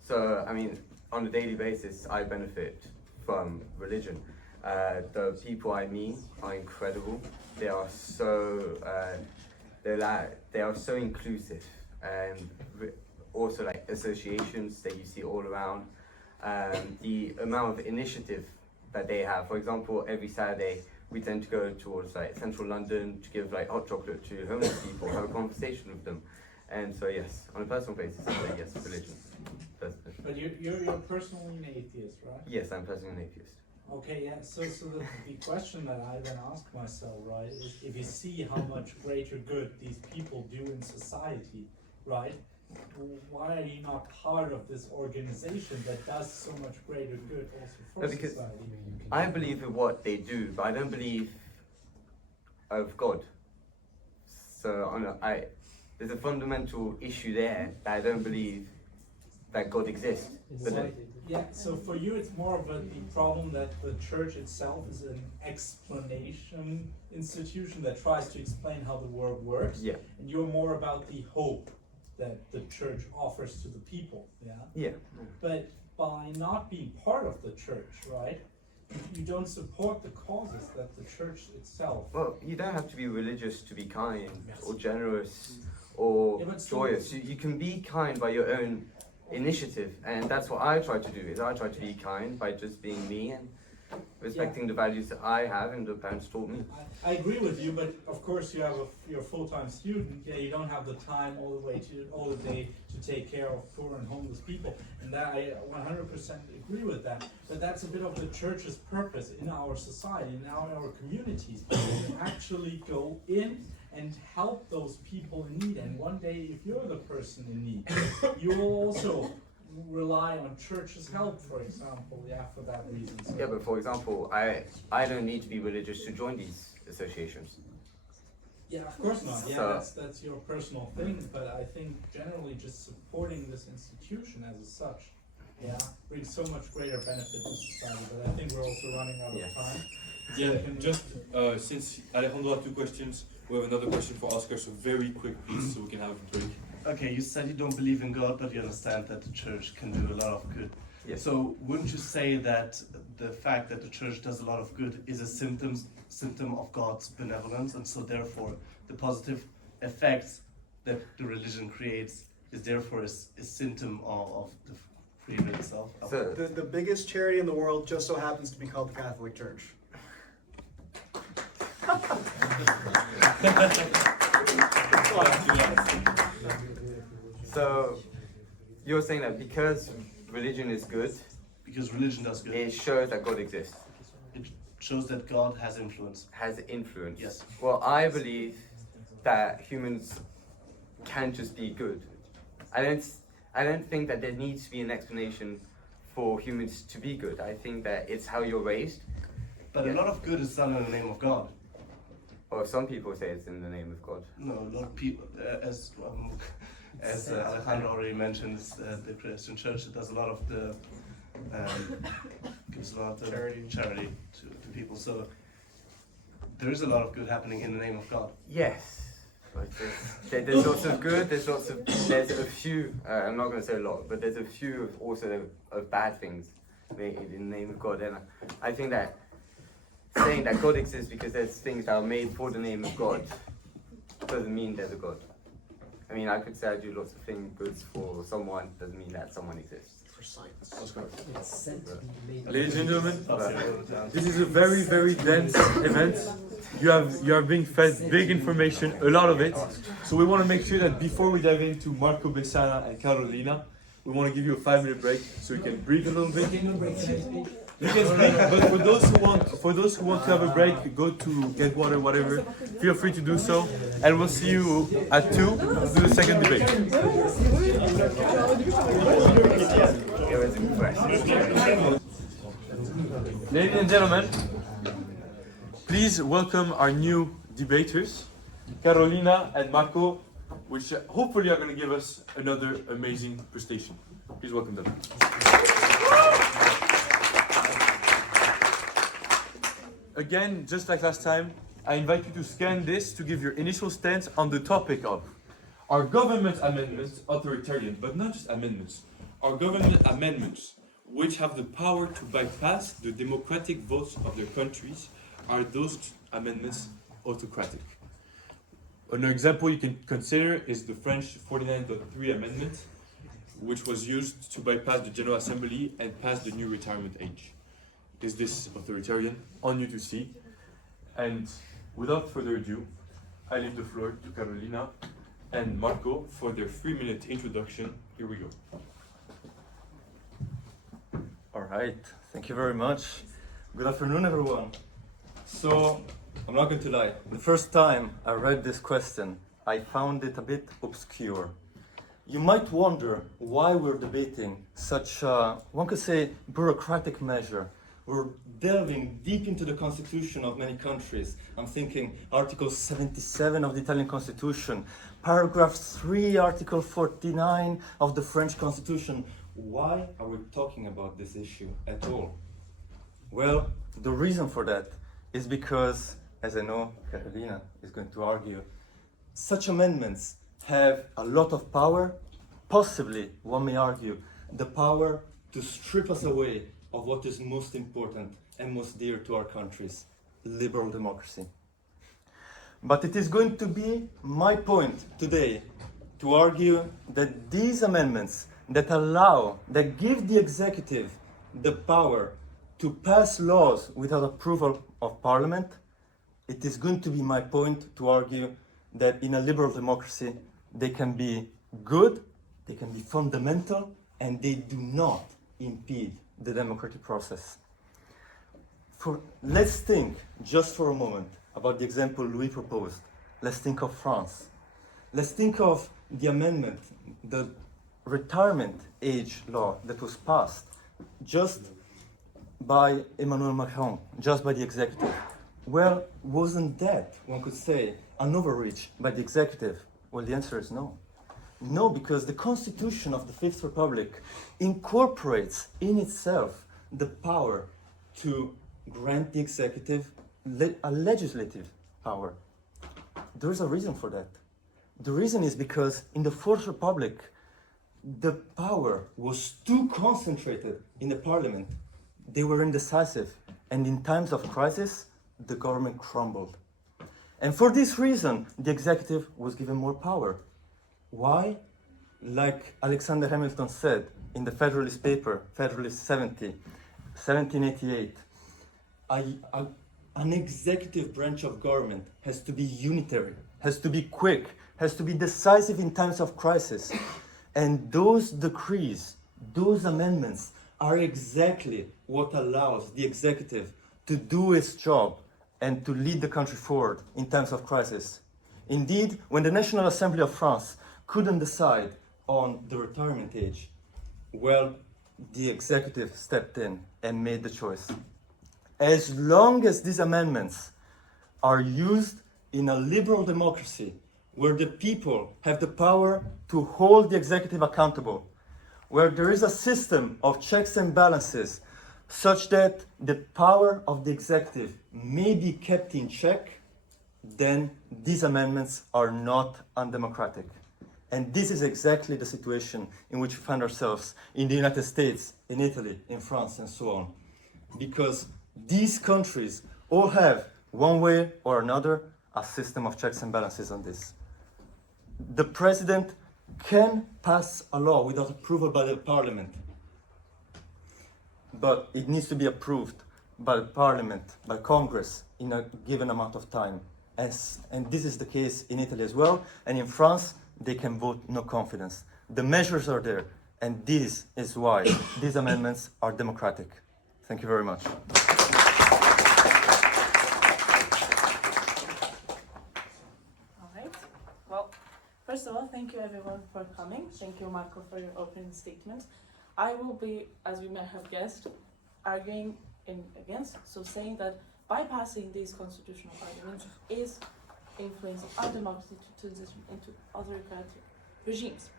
So, I mean, on a daily basis, I benefit from religion. The people I meet are incredible. They are so they are so inclusive, and also like associations that you see all around. the amount of initiative that they have. For example, every Saturday we tend to go towards like central London to give like hot chocolate to homeless people, have a conversation with them. And so yes, on a personal basis, I say yes, religion. Personally. But you're personally an atheist, right? Yes, I'm personally an atheist. Okay, yeah. So the question that I then ask myself, right, is if you see how much greater good these people do in society, right? Why are you not part of this organization that does so much greater good also for Because society? I believe in what they do, but I don't believe of God. So there's a fundamental issue there that I don't believe that God exists. But then, Yeah, so for you it's more of the problem that the church itself is an explanation institution that tries to explain how the world works, yeah, and you're more about the hope that the church offers to the people, yeah? yeah. But by not being part of the church, right, you don't support the causes that the church itself. Well, you don't have to be religious to be kind or generous or Yeah, but still- joyous. You can be kind by your own initiative, and that's what I try to do. Is I try to be kind by just being me and respecting the values that I have and the parents taught me. I agree with you, but of course you're a full-time student. Yeah, you don't have the time all the day to take care of poor and homeless people, and that I 100% agree with that. But that's a bit of the church's purpose in our society, in our communities, to actually go in and help those people in need. And one day, if you're the person in need, you will also rely on church's help, for example, yeah, for that reason. So Yeah, but for example, I don't need to be religious to join these associations. yeah, of course not. Yeah, So- that's your personal thing. But I think generally just supporting this institution as such, yeah, brings so much greater benefit to society. But I think we're also running out Yes. of time. Yeah, just since Alejandro had 2 questions, we have another question for Oscar, so very quick please, so we can have a break. Okay, you said you don't believe in God, but you understand that the church can do a lot of good. Yes. So wouldn't you say that the fact that the church does a lot of good is a symptom of God's benevolence, and so therefore the positive effects that the religion creates is therefore a symptom of the free will itself? So, The biggest charity in the world just so happens to be called the Catholic Church. so you're saying that because religion is good, Because religion does good. it shows that God exists, It shows that God has influence. has influence. Yes. Well, I believe that humans can just be good. I don't think that there needs to be an explanation for humans to be good. I think that it's how you're raised. But Yeah. a lot of good is done in the name of God. Or some people say it's in the name of God. No, a lot of people, as Alejandro already mentioned, the Christian Church does a lot of the gives a lot of the charity to people. So there is a lot of good happening in the name of God. Yes. But there's lots of good. There's a few. I'm not going to say a lot, but there's a few also of bad things made in the name of God. And I think that saying that God exists because there's things that are made for the name of God doesn't mean there's a God. I mean, I could say I do lots of things good for someone, doesn't mean that someone exists. For science. It's said to be made. Ladies and gentlemen, But this is a very, very dense event. You are being fed big information, a lot of it. So we want to make sure that before we dive into Marco Besana and Carolina, we want to give you a 5-minute break so you can breathe a little bit. You can speak, but for those who want to have a break, go to get water, whatever. Feel free to do so, and we'll see you at 2 to do the second debate. It was impressive. Ladies and gentlemen, please welcome our new debaters, Carolina and Marco, which hopefully are going to give us another amazing presentation. Please welcome them. Again, just like last time, I invite you to scan this to give your initial stance on the topic of: are government amendments authoritarian? But not just amendments. Are government amendments which have the power to bypass the democratic votes of their countries, are those amendments autocratic? An example you can consider is the French 49.3 amendment, which was used to bypass the General Assembly and pass the new retirement age. Is this authoritarian? On you to see. And without further ado, I leave the floor to Carolina and Marco for their 3-minute introduction. Here we go. All right, thank you very much. Good afternoon, everyone. So, I'm not going to lie. The first time I read this question, I found it a bit obscure. You might wonder why we're debating such a, one could say, bureaucratic measure. We're delving deep into the constitution of many countries. I'm thinking Article 77 of the Italian Constitution, Paragraph 3, Article 49 of the French Constitution. Why are we talking about this issue at all? Well, the reason for that is because, as I know Catalina is going to argue, such amendments have a lot of power, possibly, one may argue, the power to strip us away of what is most important and most dear to our countries, liberal democracy. But it is going to be my point today to argue that these amendments that allow, that give the executive the power to pass laws without approval of parliament, it is going to be my point to argue that in a liberal democracy they can be good, they can be fundamental, and they do not impede the democratic process. Let's think just for a moment about the example Louis proposed. Let's think of France. Let's think of the amendment, the retirement age law that was passed just by Emmanuel Macron, just by the executive. Well, wasn't that, one could say, an overreach by the executive? Well, the answer is no. No, because the Constitution of the Fifth Republic incorporates in itself the power to grant the executive a legislative power. There's a reason for that. The reason is because in the Fourth Republic, the power was too concentrated in the parliament. They were indecisive, and in times of crisis, the government crumbled. And for this reason, the executive was given more power. Why? Like Alexander Hamilton said in the Federalist paper, Federalist 70, 1788, an executive branch of government has to be unitary, has to be quick, has to be decisive in times of crisis. And those decrees, those amendments are exactly what allows the executive to do its job and to lead the country forward in times of crisis. Indeed, when the National Assembly of France couldn't decide on the retirement age, well, the executive stepped in and made the choice. As long as these amendments are used in a liberal democracy, where the people have the power to hold the executive accountable, where there is a system of checks and balances such that the power of the executive may be kept in check, then these amendments are not undemocratic. And this is exactly the situation in which we find ourselves in the United States, in Italy, in France, and so on. Because these countries all have, one way or another, a system of checks and balances on this. The president can pass a law without approval by the parliament, but it needs to be approved by the parliament, by Congress, in a given amount of time. And this is the case in Italy as well, and in France, they can vote no confidence. The measures are there, and this is why these amendments are democratic. Thank you very much. All right. Well, first of all, thank you everyone for coming. Thank you, Marco, for your opening statement. I will be, as we may have guessed, arguing against, so saying that bypassing these constitutional arguments is influencing our democracy to transition into authoritarian regimes.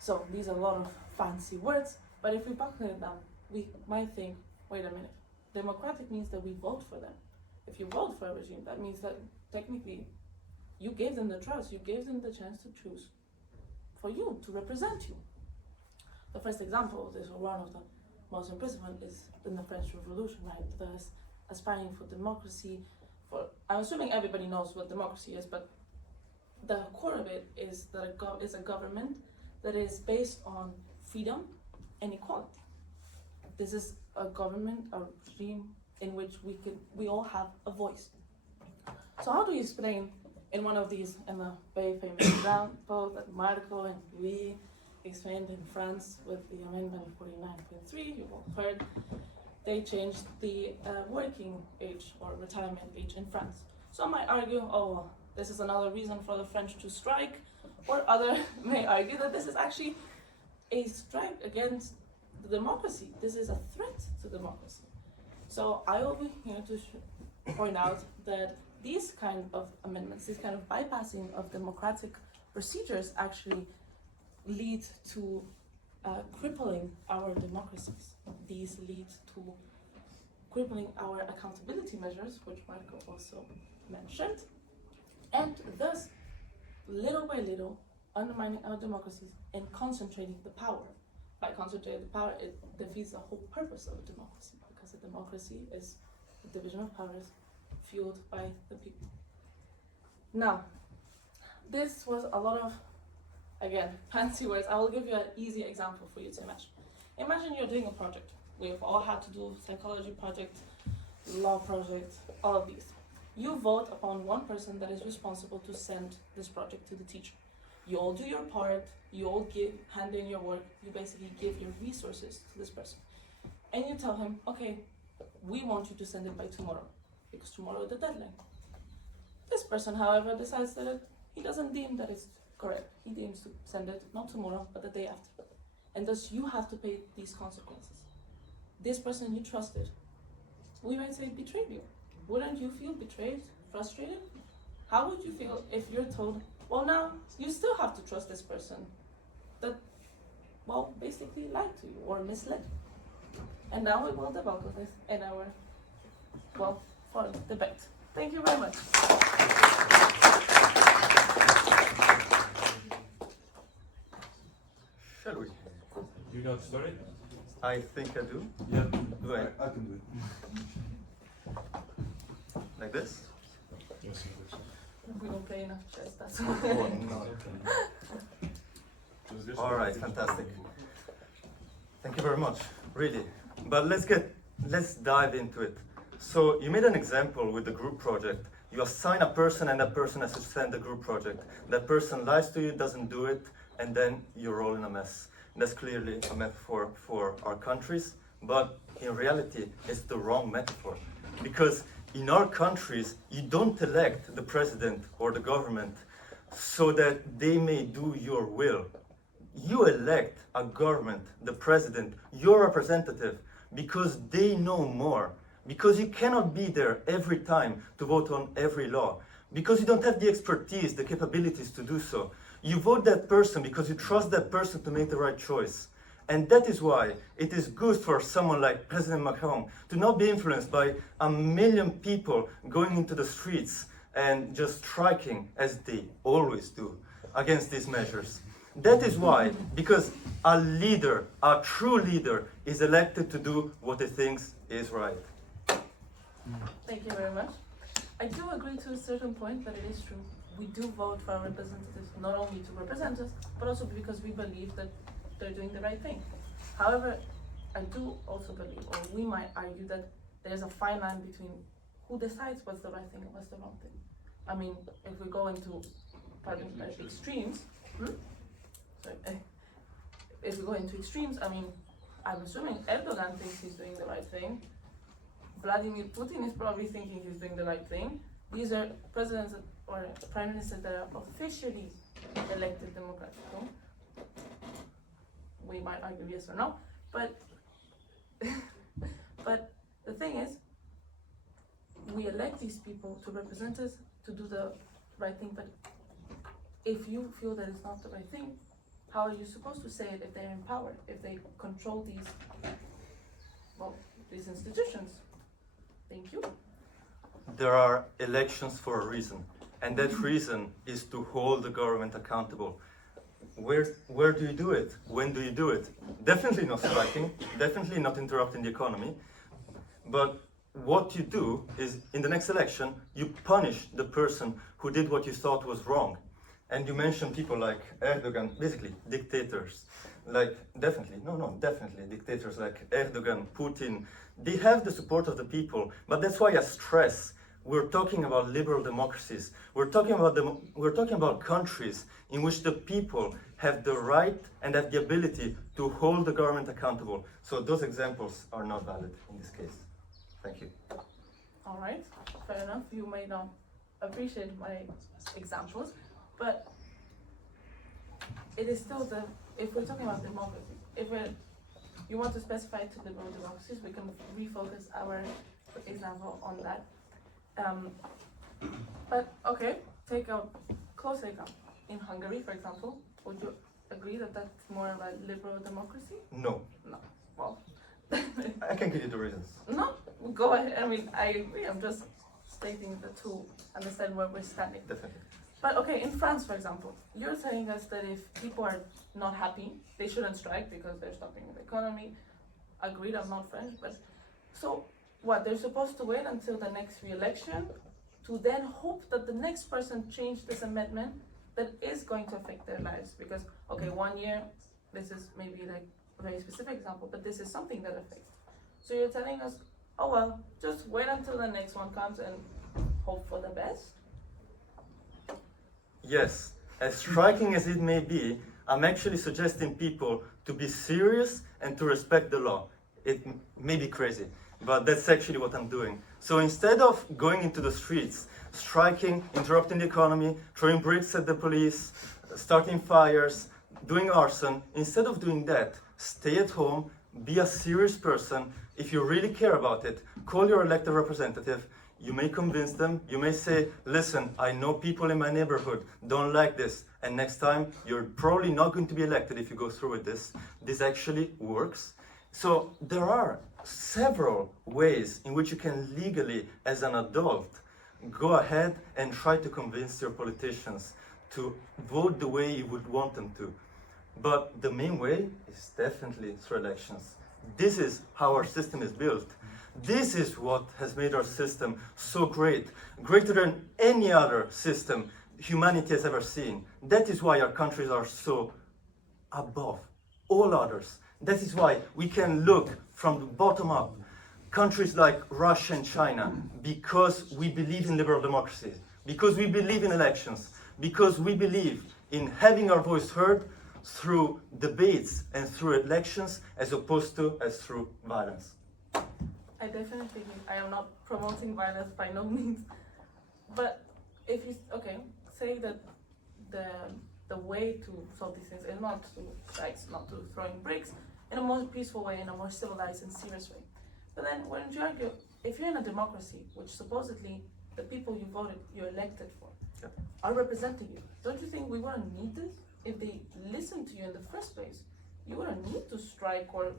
So these are a lot of fancy words, but if we buckle it down, we might think, wait a minute, democratic means that we vote for them. If you vote for a regime, that means that technically you gave them the trust, you gave them the chance to choose for you, to represent you. The first example of this, or one of the most impressive one, is in the French Revolution, right? The aspiring for democracy. I'm assuming everybody knows what democracy is, but the core of it is that it's a government that is based on freedom and equality. This is a government, a regime in which we all have a voice. So how do you explain in one of these, in the very famous example that Marco and Louis explained in France with the Amendment 49.3, you've all heard, they changed the working age or retirement age in France. Some might argue, oh, well, this is another reason for the French to strike, or others may argue that this is actually a strike against the democracy. This is a threat to democracy. So I will be here to point out that these kind of amendments, this kind of bypassing of democratic procedures actually lead to crippling our democracies. These lead to crippling our accountability measures, which Marco also mentioned, and thus, little by little, undermining our democracies and concentrating the power. By concentrating the power, it defeats the whole purpose of a democracy, because a democracy is the division of powers fueled by the people. Now, this was a lot of, again, fancy words. I will give you an easy example for you to imagine. Imagine you're doing a project. We've all had to do psychology project, law project, all of these. You vote upon one person that is responsible to send this project to the teacher. You all do your part, you all hand in your work, you basically give your resources to this person. And you tell him, okay, we want you to send it by tomorrow, because tomorrow is the deadline. This person, however, decides that he doesn't deem that it's correct. He deems to send it not tomorrow, but the day after. And thus you have to pay these consequences. This person you trusted, we might say betrayed you. Wouldn't you feel betrayed, frustrated? How would you feel if you're told, well, now you still have to trust this person that, well, basically lied to you or misled you? And now we will develop this in our, well, forum debate. Thank you very much. Shall we? Do you know the story? I think I do. Yeah. Do I? I can do it. Like this? We don't play enough chess, that's Oh, why. no. All right, fantastic. Thank you very much, really. But let's dive into it. So you made an example with the group project. You assign a person and that person has to send the group project. That person lies to you, doesn't do it, and then you're all in a mess. And that's clearly a metaphor for our countries, but in reality, it's the wrong metaphor. Because in our countries, you don't elect the president or the government so that they may do your will. You elect a government, the president, your representative, because they know more. Because you cannot be there every time to vote on every law. Because you don't have the expertise, the capabilities to do so. You vote that person because you trust that person to make the right choice. And that is why it is good for someone like President Macron to not be influenced by a million people going into the streets and just striking, as they always do, against these measures. That is why, because a leader, a true leader, is elected to do what he thinks is right. Thank you very much. I do agree to a certain point that it is true. We do vote for our representatives, not only to represent us, but also because we believe that they're doing the right thing. However, I do also believe, or we might argue, that there's a fine line between who decides what's the right thing and what's the wrong thing. I mean, if we go into extremes, if we go into extremes, I mean, I'm assuming Erdogan thinks he's doing the right thing. Vladimir Putin is probably thinking he's doing the right thing. These are presidents or prime ministers that are officially elected democratically. We might argue yes or no, but but the thing is, we elect these people to represent us, to do the right thing. But if you feel that it's not the right thing, how are you supposed to say it if they're in power, if they control these institutions? Thank you. There are elections for a reason, and that reason is to hold the government accountable. Where do you do it? When do you do it? Definitely not striking, definitely not interrupting the economy. But what you do is, in the next election, you punish the person who did what you thought was wrong. And you mentioned people like Erdogan, basically dictators. Like, definitely dictators like Erdogan, Putin. They have the support of the people, but that's why I stress we're talking about liberal democracies. We're talking about countries in which the people have the right and have the ability to hold the government accountable. So those examples are not valid in this case. Thank you. All right, fair enough. You may not appreciate my examples, but it is still if we're talking about democracy, you want to specify to liberal democracies, we can refocus our example on that. But okay, take a close example. In Hungary, for example, would you agree that that's more of a liberal democracy? No. No. Well, I can give you the reasons. no, go ahead. I mean, I agree. I'm just stating the two, understand where we're standing. Definitely. But okay, in France, for example, you're telling us that if people are not happy, they shouldn't strike because they're stopping the economy. Agreed, I'm not French, but so what? They're supposed to wait until the next re-election to then hope that the next person change this amendment that is going to affect their lives. Because okay, 1 year, this is maybe like a very specific example, but this is something that affects. So you're telling us, oh well, just wait until the next one comes and hope for the best. Yes, as striking as it may be, I'm actually suggesting people to be serious and to respect the law. It may be crazy, but that's actually what I'm doing. So instead of going into the streets, striking, interrupting the economy, throwing bricks at the police, starting fires, doing arson, instead of doing that, stay at home, be a serious person. If you really care about it, call your elected representative. You may convince them, you may say, listen, I know people in my neighborhood don't like this, and next time you're probably not going to be elected if you go through with this. This actually works. So there are several ways in which you can legally, as an adult, go ahead and try to convince your politicians to vote the way you would want them to. But the main way is definitely through elections. This is how our system is built. This is what has made our system so great, greater than any other system humanity has ever seen. That is why our countries are so above all others. That is why we can look from the bottom up. Countries like Russia and China, because we believe in liberal democracy, because we believe in elections, because we believe in having our voice heard through debates and through elections as opposed to as through violence. I definitely, I am not promoting violence by no means, but if you, okay, say that the way to solve these things is not to strikes, not to throwing bricks, in a more peaceful way, in a more civilized and serious way. But then wouldn't you argue, if you're in a democracy, which supposedly the people you voted, you're elected for, are representing you, don't you think we wouldn't need this? If they listened to you in the first place, you wouldn't need to strike or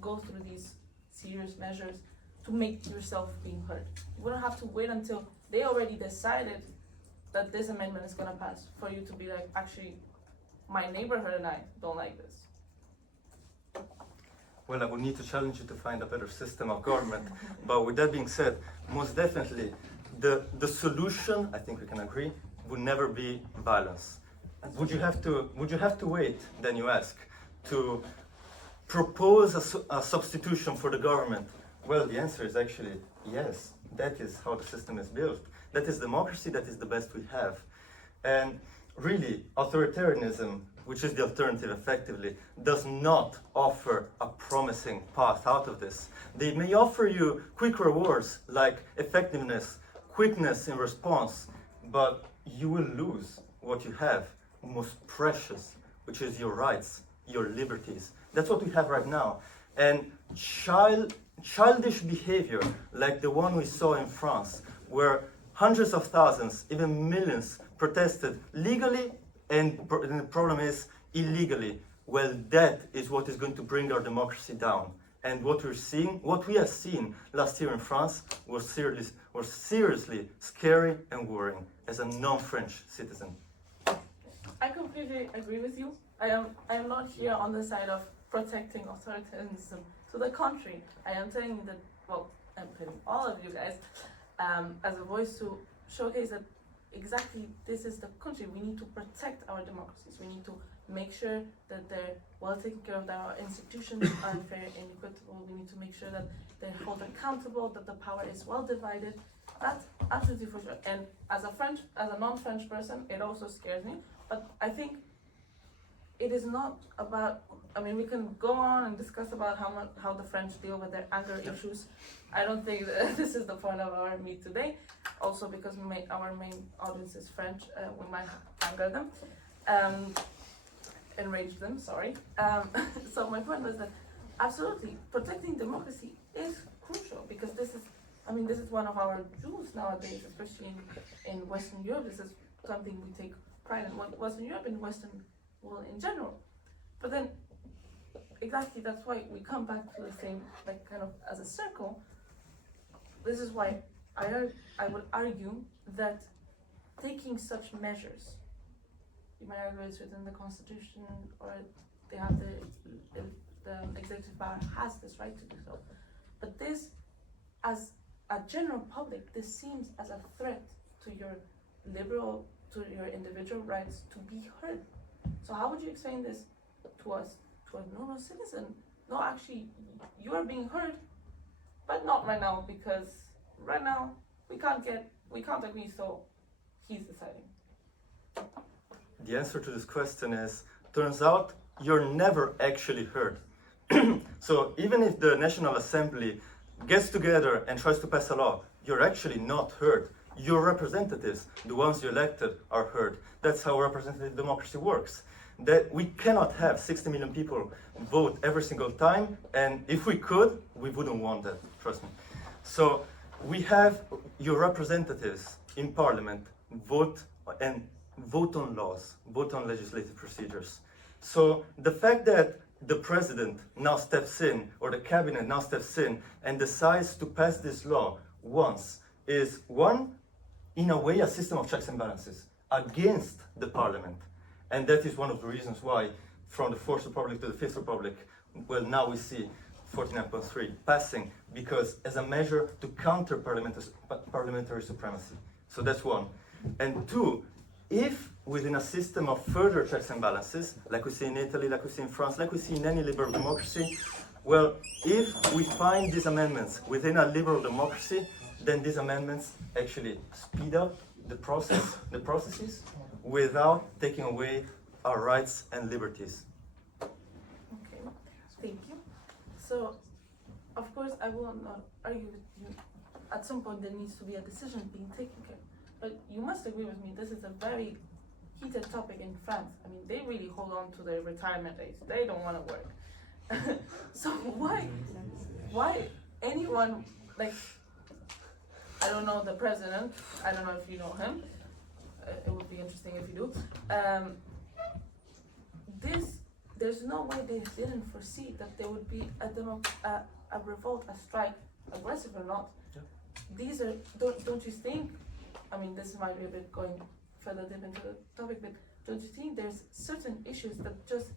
go through these serious measures to make yourself being heard. You wouldn't have to wait until they already decided that this amendment is gonna pass for you to be like, actually, my neighborhood and I don't like this. Well, I would need to challenge you to find a better system of government. But with that being said, most definitely, the solution, I think we can agree, would never be violence. Would you have to wait, then you ask, to propose a substitution for the government? Well, the answer is actually yes. That is how the system is built. That is democracy, that is the best we have. And really, authoritarianism, which is the alternative effectively, does not offer a promising path out of this. They may offer you quick rewards like effectiveness, quickness in response, but you will lose what you have most precious, which is your rights, your liberties. That's what we have right now. And childish behavior, like the one we saw in France, where hundreds of thousands, even millions, protested legally, and the problem is illegally. Well, that is what is going to bring our democracy down. And what we have seen last year in France was seriously scary and worrying as a non-French citizen. I completely agree with you. I am not here on the side of protecting authoritarianism. To the contrary, I am telling you that, well, I'm putting all of you guys as a voice to showcase that exactly this is the country. We need to protect our democracies. We need to make sure that they're well taken care of, that our institutions are fair and equitable. We need to make sure that they're held accountable, that the power is well divided. That's absolutely for sure. And as a non-French person, it also scares me. But I think it is not about, I mean, we can go on and discuss about how the French deal with their anger issues. I don't think that this is the point of our meet today. Also because our main audience is French, we might anger them, enrage them, sorry. So my point was that absolutely, protecting democracy is crucial because this is one of our jewels nowadays, especially in Western Europe. This is something we take pride in, Western Europe and Western world in general. But then, exactly, that's why we come back to the same, like kind of as a circle. This is why I would argue that taking such measures, you might argue it's within the Constitution, or they have the executive power has this right to do so. But this, as a general public, this seems as a threat to your individual rights to be heard. So how would you explain this to us, to a normal citizen? No, actually, you are being heard, but not right now, because right now we can't agree, so he's deciding. The answer to this question is, turns out you're never actually heard. So even if the National Assembly gets together and tries to pass a law, you're actually not heard. Your representatives, the ones you elected, are heard. That's how representative democracy works. That we cannot have 60 million people vote every single time, and if we could, we wouldn't want that, trust me. So we have your representatives in parliament vote on laws, vote on legislative procedures. So the fact that the president now steps in, or the cabinet now steps in and decides to pass this law once is one, in a way, a system of checks and balances against the parliament. And that is one of the reasons why from the Fourth Republic to the Fifth Republic, well, now we see 49.3 passing, because as a measure to counter parliamentary supremacy. So that's one. And two, if within a system of further checks and balances, like we see in Italy, like we see in France, like we see in any liberal democracy, well, if we find these amendments within a liberal democracy, then these amendments actually speed up the processes without taking away our rights and liberties. Okay, thank you. So, of course, I will not argue with you. At some point, there needs to be a decision being taken care. But you must agree with me, this is a very heated topic in France. I mean, they really hold on to their retirement age. They don't want to work. So why anyone, like, I don't know the president, I don't know if you know him, it would be interesting if you do. There's no way they didn't foresee that there would be a revolt, a strike, aggressive or not. Yeah. These are, don't you think, I mean, this might be a bit going further deep into the topic, but don't you think there's certain issues that just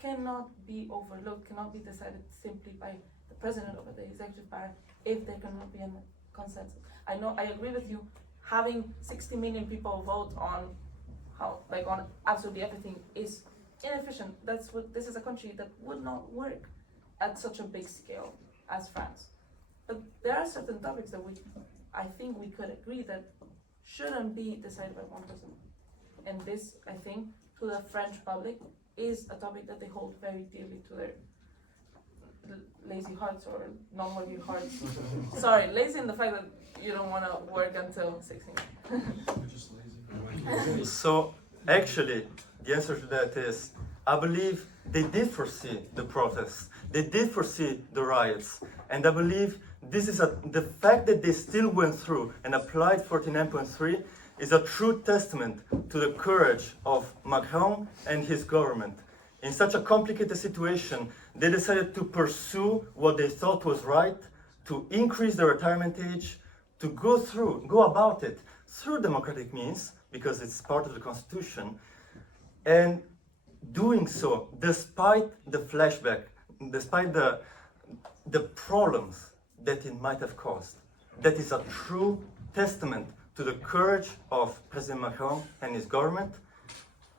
cannot be overlooked, cannot be decided simply by the president or the executive power if there cannot be a consensus? I know, I agree with you, having 60 million people vote on on absolutely everything is inefficient. This is a country that would not work at such a big scale as France. But there are certain topics that I think we could agree that shouldn't be decided by one person. And this, I think, to the French public, is a topic that they hold very dearly to their lazy hearts or non-working hearts. Sorry, lazy in the fact that you don't want to work until 16. So actually, the answer to that is, I believe they did foresee the protests, they did foresee the riots, and I believe this is the fact that they still went through and applied 49.3 is a true testament to the courage of Macron and his government. In such a complicated situation, they decided to pursue what they thought was right, to increase the retirement age, to go about it through democratic means, because it's part of the constitution, and doing so despite the flashback, despite the problems that it might have caused. That is a true testament to the courage of President Macron and his government,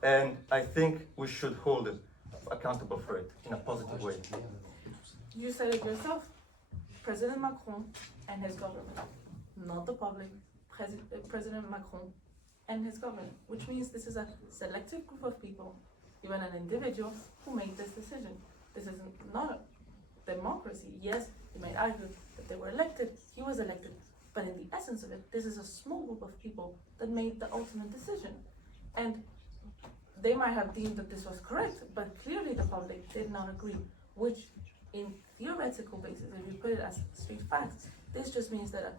and I think we should hold him accountable for it in a positive way. You said it yourself. President Macron and his government, not the public. President Macron and his government, which means this is a selective group of people, even an individual, who made this decision. This is not a democracy. Yes, you might argue that they were elected, he was elected, but in the essence of it, this is a small group of people that made the ultimate decision. And they might have deemed that this was correct, but clearly the public did not agree, which in theoretical basis, if you put it as straight facts, this just means that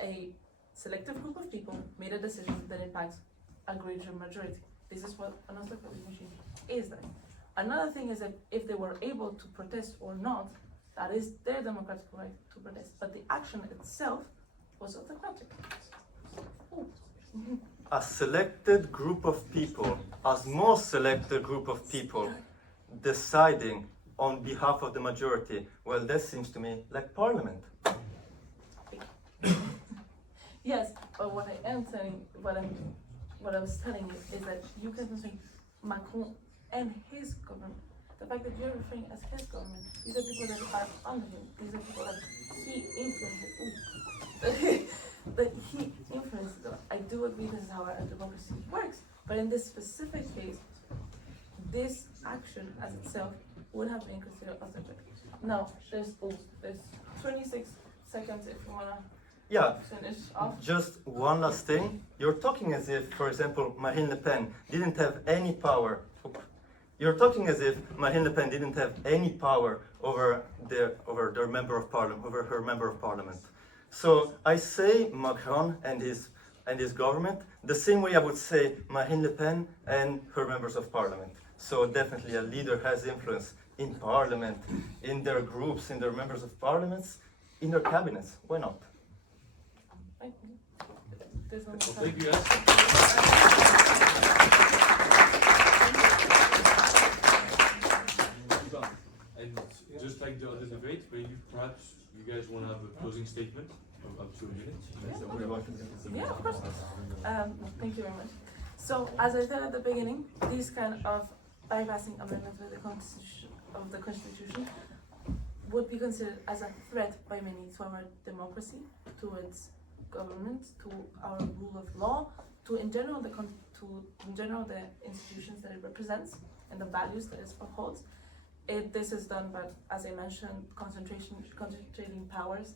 a selective group of people made a decision that impacts a greater majority. This is what an autocratic machine is like. Another thing is that if they were able to protest or not, that is their democratic right to protest, but the action itself was autocratic. A selected group of people, a small selected group of people deciding on behalf of the majority, well, that seems to me like parliament. Yes, but what I am telling, what I was telling you is that you can say Macron and his government. The fact that you're referring as his government, these are people that are under him. These are people that he influences. That he influences. I do agree this is how our democracy works, but in this specific case, this action as itself would have been considered autocratic. Now, there's 26 seconds if you wanna. Yeah, finish off. just one last thing. You're talking as if, for example, Marine Le Pen didn't have any power. You're talking as if Marine Le Pen didn't have any power over their member of parliament, over her member of parliament. So I say Macron and his government the same way I would say Marine Le Pen and her members of parliament. So definitely a leader has influence in parliament, in their groups, in their members of parliaments, in their cabinets. Why not? There's one more Thank time. you guys. And just like the other debate, maybe perhaps you guys want to have a closing statement of up to a minute. Yeah, of course. Thank you very much. So, as I said at the beginning, these kind of bypassing amendments of the Constitution would be considered as a threat by many to our democracy, to its government, to our rule of law, to in general the institutions that it represents and the values that it upholds. This is done by, as I mentioned, concentrating powers,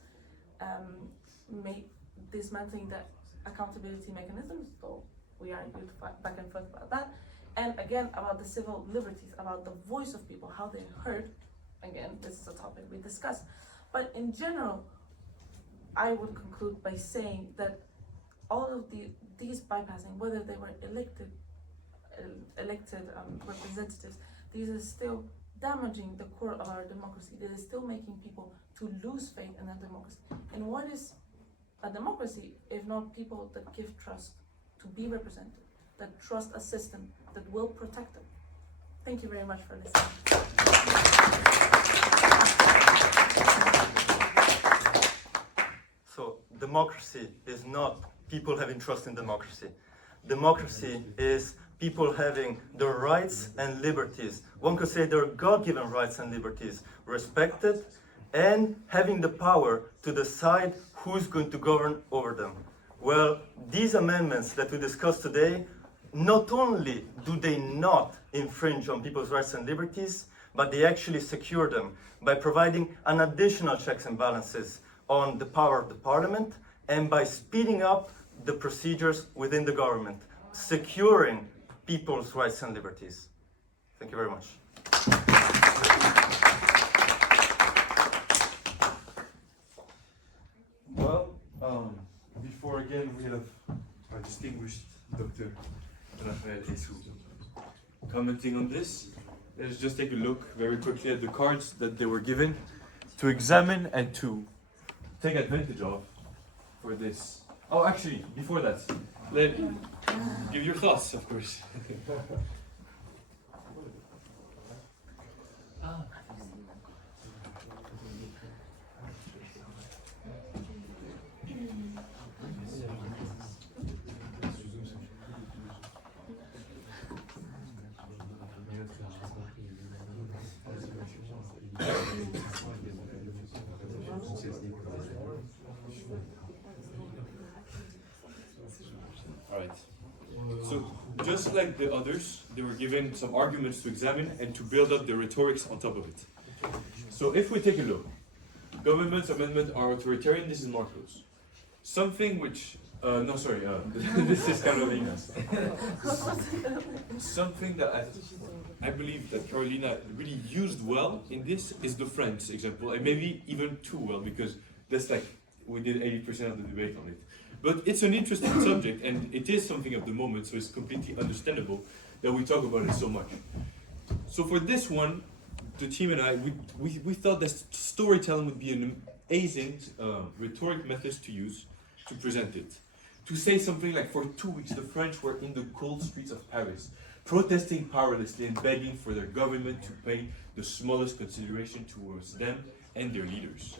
dismantling the accountability mechanisms, though we are back and forth about that, and again about the civil liberties, about the voice of people, how they're heard. Again, this is a topic we discussed, but in general, I would conclude by saying that all of these bypassing, whether they were elected representatives, these are still damaging the core of our democracy. It is still making people to lose faith in our democracy. And what is a democracy if not people that give trust to be represented, that trust a system that will protect them? Thank you very much for listening. So democracy is not people having trust in democracy. Democracy is people having their rights and liberties, one could say their God-given rights and liberties, respected, and having the power to decide who's going to govern over them. Well, these amendments that we discussed today, not only do they not infringe on people's rights and liberties, but they actually secure them by providing an additional checks and balances on the power of the parliament and by speeding up the procedures within the government, securing people's rights and liberties. Thank you very much. Well, before again we have our distinguished Dr. Raphael Esou commenting on this. Let's just take a look very quickly at the cards that they were given to examine and to take advantage of for this. Oh, actually, before that, give your thoughts, of course. just like the others, they were given some arguments to examine and to build up the rhetorics on top of it. So if we take a look, governments, amendment are authoritarian, this is Marco's. Something which, this is Carolina's. Something that I believe that Carolina really used well in this is the French example, and maybe even too well, because that's like, we did 80% of the debate on it. But it's an interesting subject, and it is something of the moment, so it's completely understandable that we talk about it so much. So for this one, the team and I, we thought that storytelling would be an amazing rhetoric method to use to present it. To say something like, for 2 weeks the French were in the cold streets of Paris, protesting powerlessly and begging for their government to pay the smallest consideration towards them and their leaders.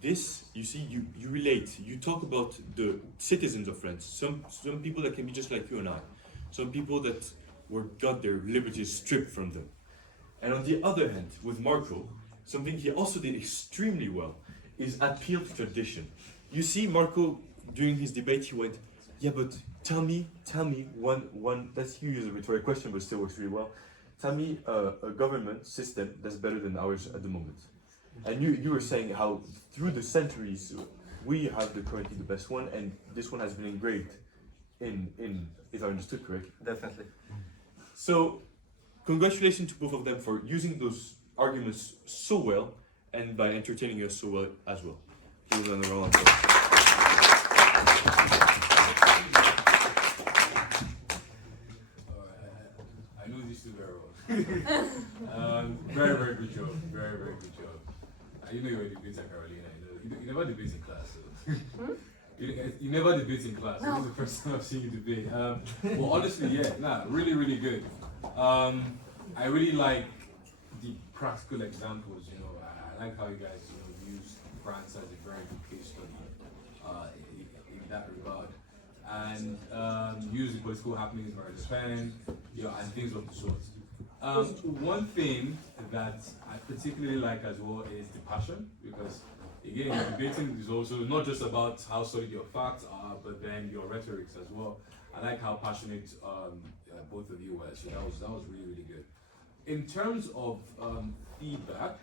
This, you see, you relate, you talk about the citizens of France, some people that can be just like you and I, some people that got their liberties stripped from them. And on the other hand, with Marco, something he also did extremely well is appeal to tradition. You see, Marco, during his debate, he went, yeah, but tell me one, that's, you use a rhetoric question, but still works really well. Tell me a government system that's better than ours at the moment. And you were saying how through the centuries, we have currently the best one, and this one has been engraved in if I understood correctly. Definitely. So, congratulations to both of them for using those arguments so well, and by entertaining us so well as well. Give them a round of applause. I know these two very well. Very, very good job. Very, very good job. You know you're a debater, Carolina. You never debate in class. So. You never debate in class. This is the first time I've seen you debate. Well, honestly, yeah, really, really good. I really like the practical examples. You know, I like how you guys, use France as a very good case study in that regard, and use the political happenings around Japan, and things of the sort. One thing that I particularly like as well is the passion, because again, debating is also not just about how solid your facts are, but then your rhetorics as well. I like how passionate both of you were, so that was really, really good. In terms of feedback,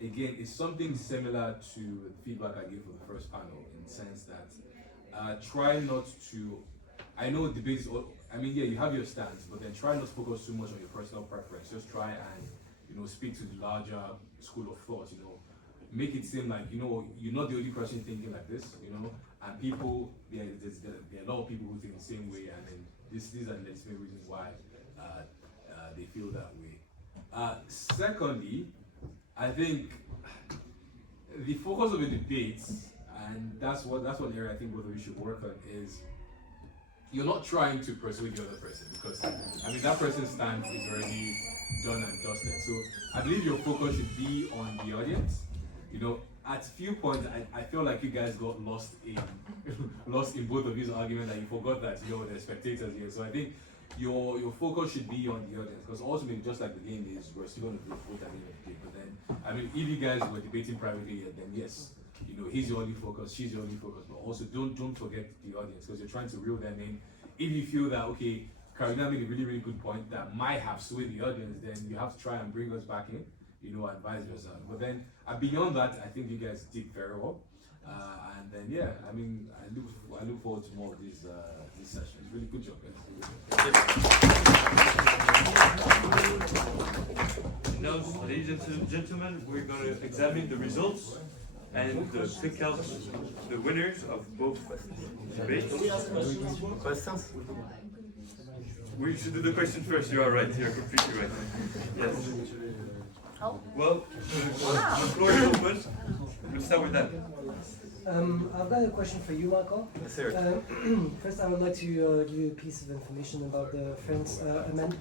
again, it's something similar to the feedback I gave for the first panel, in the sense that try not to, I know debates, you have your stance, but then try not to focus too much on your personal preference. Just try and, speak to the larger school of thought, Make it seem like, you're not the only person thinking like this, and people, there are a lot of people who think the same way, and then these are the legitimate reasons why they feel that way. Secondly, I think the focus of the debates, and that's one area I think both of you should work on, is you're not trying to persuade the other person, because that person's stance is already done and dusted. So I believe your focus should be on the audience. At a few points, I feel like you guys got lost in both of these arguments, and you forgot that you're the spectators here. So I think your focus should be on the audience, because ultimately, just like the game is, we're still going to vote at the end of the day. But then, if you guys were debating privately, then yes, he's your only focus, she's your only focus. But also, don't forget the audience, because you're trying to reel them in. If you feel that, okay, Carolina made a really, really good point that might have swayed the audience, then you have to try and bring us back in, and vice versa. But then, beyond that, I think you guys did very well. And then, yeah, I look forward to more of these sessions. Really good job, guys. Now, ladies and gentlemen, we're going to examine the results and pick out the winners of both debates. Questions? We should do the question first. You are right. You're completely right. Yes. Well, the floor is open. We'll start with that. I've got a question for you, Marco. Yes, sir. First, I would like to give you a piece of information about the French amendment.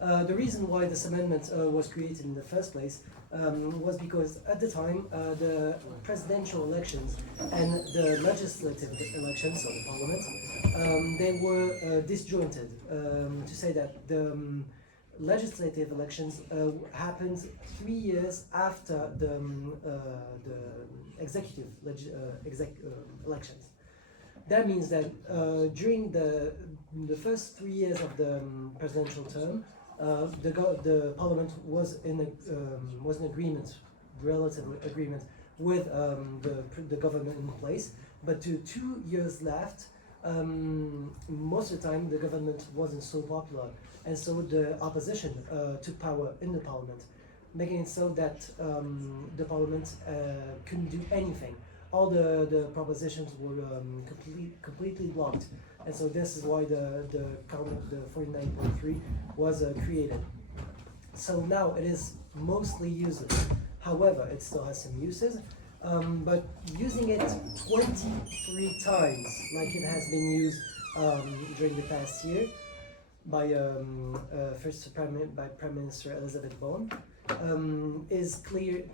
The reason why this amendment was created in the first place was because at the time, the presidential elections and the legislative elections, so the parliament, they were disjointed. To say that the legislative elections happened 3 years after the executive elections. That means that during the first 3 years of the presidential term, the parliament was in agreement, relative agreement with the government in place. But to 2 years left, most of the time the government wasn't so popular, and so the opposition took power in the parliament, making it so that the parliament couldn't do anything. All the propositions were completely blocked, and so this is why the 49.3 was created. So now it is mostly useless. However, it still has some uses. But using it 23 times, like it has been used during the past year by Prime Minister Elizabeth Bone, is clearly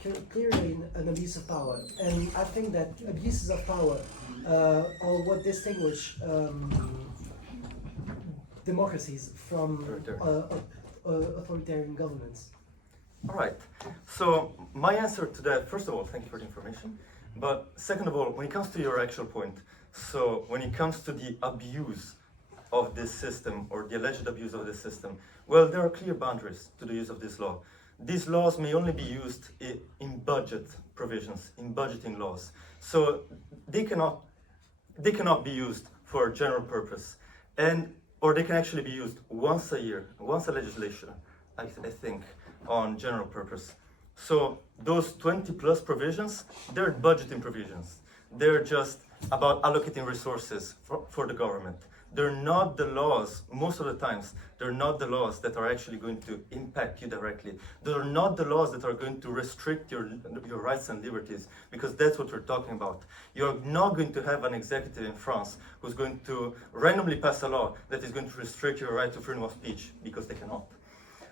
an abuse of power. And I think that abuses of power are what distinguish democracies from authoritarian governments. All right. So my answer to that, first of all, thank you for the information. But second of all, when it comes to your actual point, so when it comes to the abuse of this system or the alleged abuse of this system, well, there are clear boundaries to the use of this law. These laws may only be used in budget provisions, in budgeting laws. So they cannot be used for general purpose, or they can actually be used once a year, once a legislature, I think, on general purpose. So those 20 plus provisions, they're budgeting provisions. They're just about allocating resources for the government. They're not the laws, most of the times, they're not the laws that are actually going to impact you directly. They're not the laws that are going to restrict your rights and liberties, because that's what we're talking about. You're not going to have an executive in France who's going to randomly pass a law that is going to restrict your right to freedom of speech, because they cannot.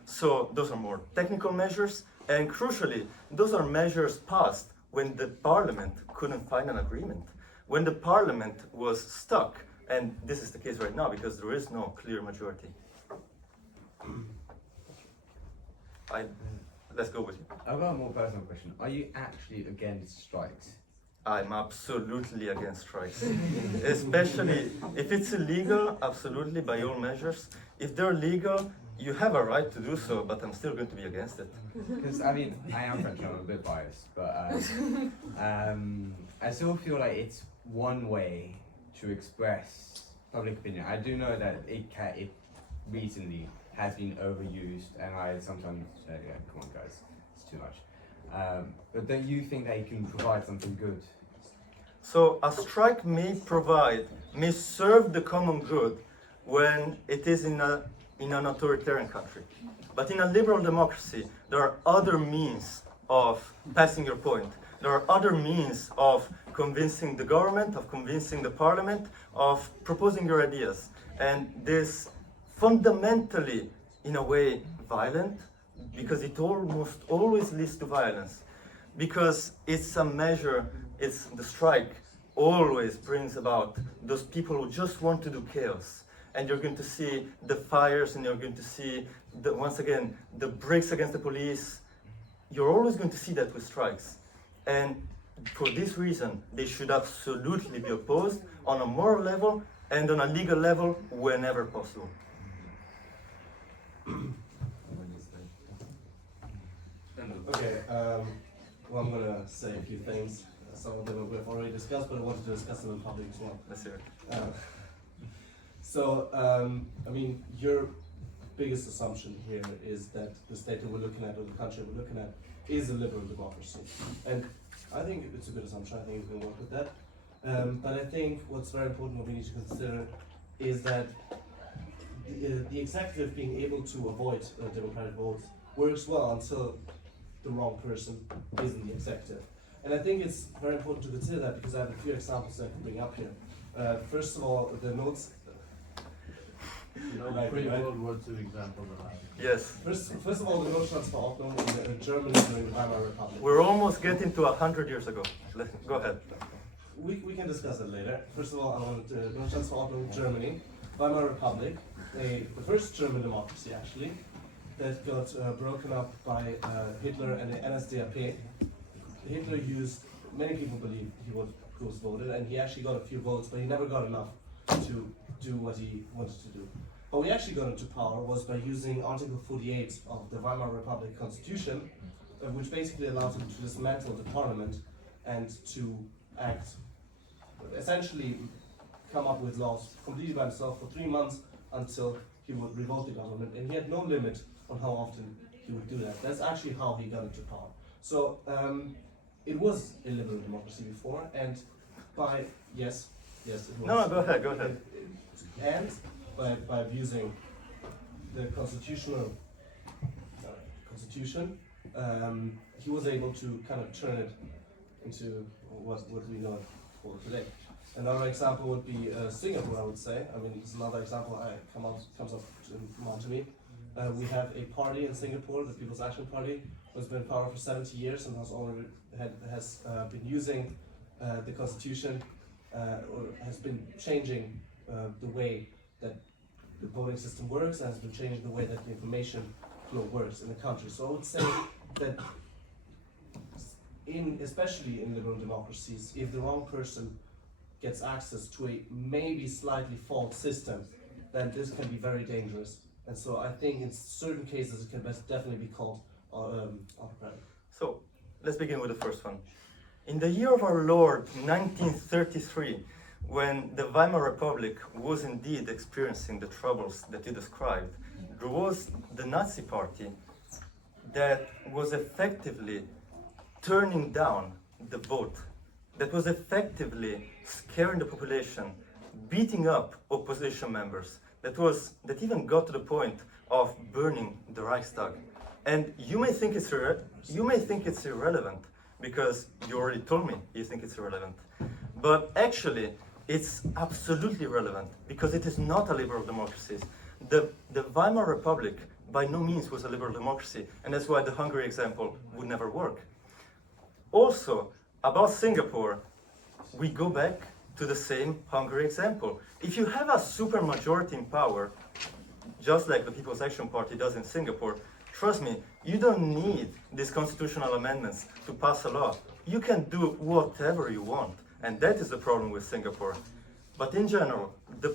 So those are more technical measures, and crucially, those are measures passed when the parliament couldn't find an agreement, when the parliament was stuck, and this is the case right now because there is no clear majority. Let's go with you. I've got a more personal question. Are you actually against strikes? I'm absolutely against strikes, especially if it's illegal. Absolutely, by all measures. If they're legal, you have a right to do so, but I'm still going to be against it. Because I mean, I am French, I'm a bit biased, but I still feel like it's one way to express public opinion. I do know that it recently has been overused, and I sometimes say, yeah, come on guys, it's too much. But don't you think that it can provide something good? So a strike may serve the common good when it is in an authoritarian country. But in a liberal democracy, there are other means of passing your point. There are other means of convincing the government, of convincing the parliament, of proposing your ideas. And this fundamentally, in a way, violent, because it almost always leads to violence. Because it's a measure, the strike always brings about those people who just want to do chaos. And you're going to see the fires, and you're going to see, once again, the breaks against the police. You're always going to see that with strikes. And for this reason, they should absolutely be opposed on a moral level and on a legal level whenever possible. Okay, well, I'm going to say a few things. Some of them we've already discussed, but I wanted to discuss them in public as well. Let's hear it. I mean, your biggest assumption here is that the state that we're looking at, or the country we're looking at, is a liberal democracy. And I think it's a good assumption. I think we can work with that. But I think what's very important, what we need to consider, is that the executive being able to avoid democratic votes works well until the wrong person is in the executive. And I think it's very important to consider that, because I have a few examples that I can bring up here. First of all, the notes. World War II example of that. Yes. First of all, the Notstandsverordnung in Germany during the Weimar Republic. We're almost getting to 100 years ago. Go ahead. We can discuss it later. First of all, I want to Notstandsverordnung, Germany, Weimar Republic, the first German democracy actually, that got broken up by Hitler and the NSDAP. Hitler used, many people believe he was who was voted, and he actually got a few votes, but he never got enough to do what he wanted to do. How we actually got into power was by using Article 48 of the Weimar Republic Constitution, which basically allowed him to dismantle the parliament and to act, essentially come up with laws completely by himself for 3 months until he would revoke the government, and he had no limit on how often he would do that. That's actually how he got into power. So it was a liberal democracy before, and by, yes, it was. No, go ahead. And by abusing the constitution, he was able to kind of turn it into what we know it for today. Another example would be Singapore, I would say. I mean, it's another example comes up to me. We have a party in Singapore, the People's Action Party, who has been in power for 70 years and has been using the constitution, or has been changing the way that the voting system works, and has been changing the way that the information flow works in the country. So I would say that especially in liberal democracies, if the wrong person gets access to a maybe slightly flawed system, then this can be very dangerous. And so I think in certain cases it can definitely be called autocratic. So let's begin with the first one. In the year of our Lord, 1933, when the Weimar Republic was indeed experiencing the troubles that you described, there was the Nazi Party that was effectively turning down the vote, that was effectively scaring the population, beating up opposition members, that even got to the point of burning the Reichstag. And you may think it's irrelevant because you already told me you think it's irrelevant, but actually it's absolutely relevant because it is not a liberal democracy. The Weimar Republic by no means was a liberal democracy, and that's why the Hungary example would never work. Also, about Singapore, we go back to the same Hungary example. If you have a supermajority in power, just like the People's Action Party does in Singapore, trust me, you don't need these constitutional amendments to pass a law. You can do whatever you want, and that is the problem with Singapore. But in general, the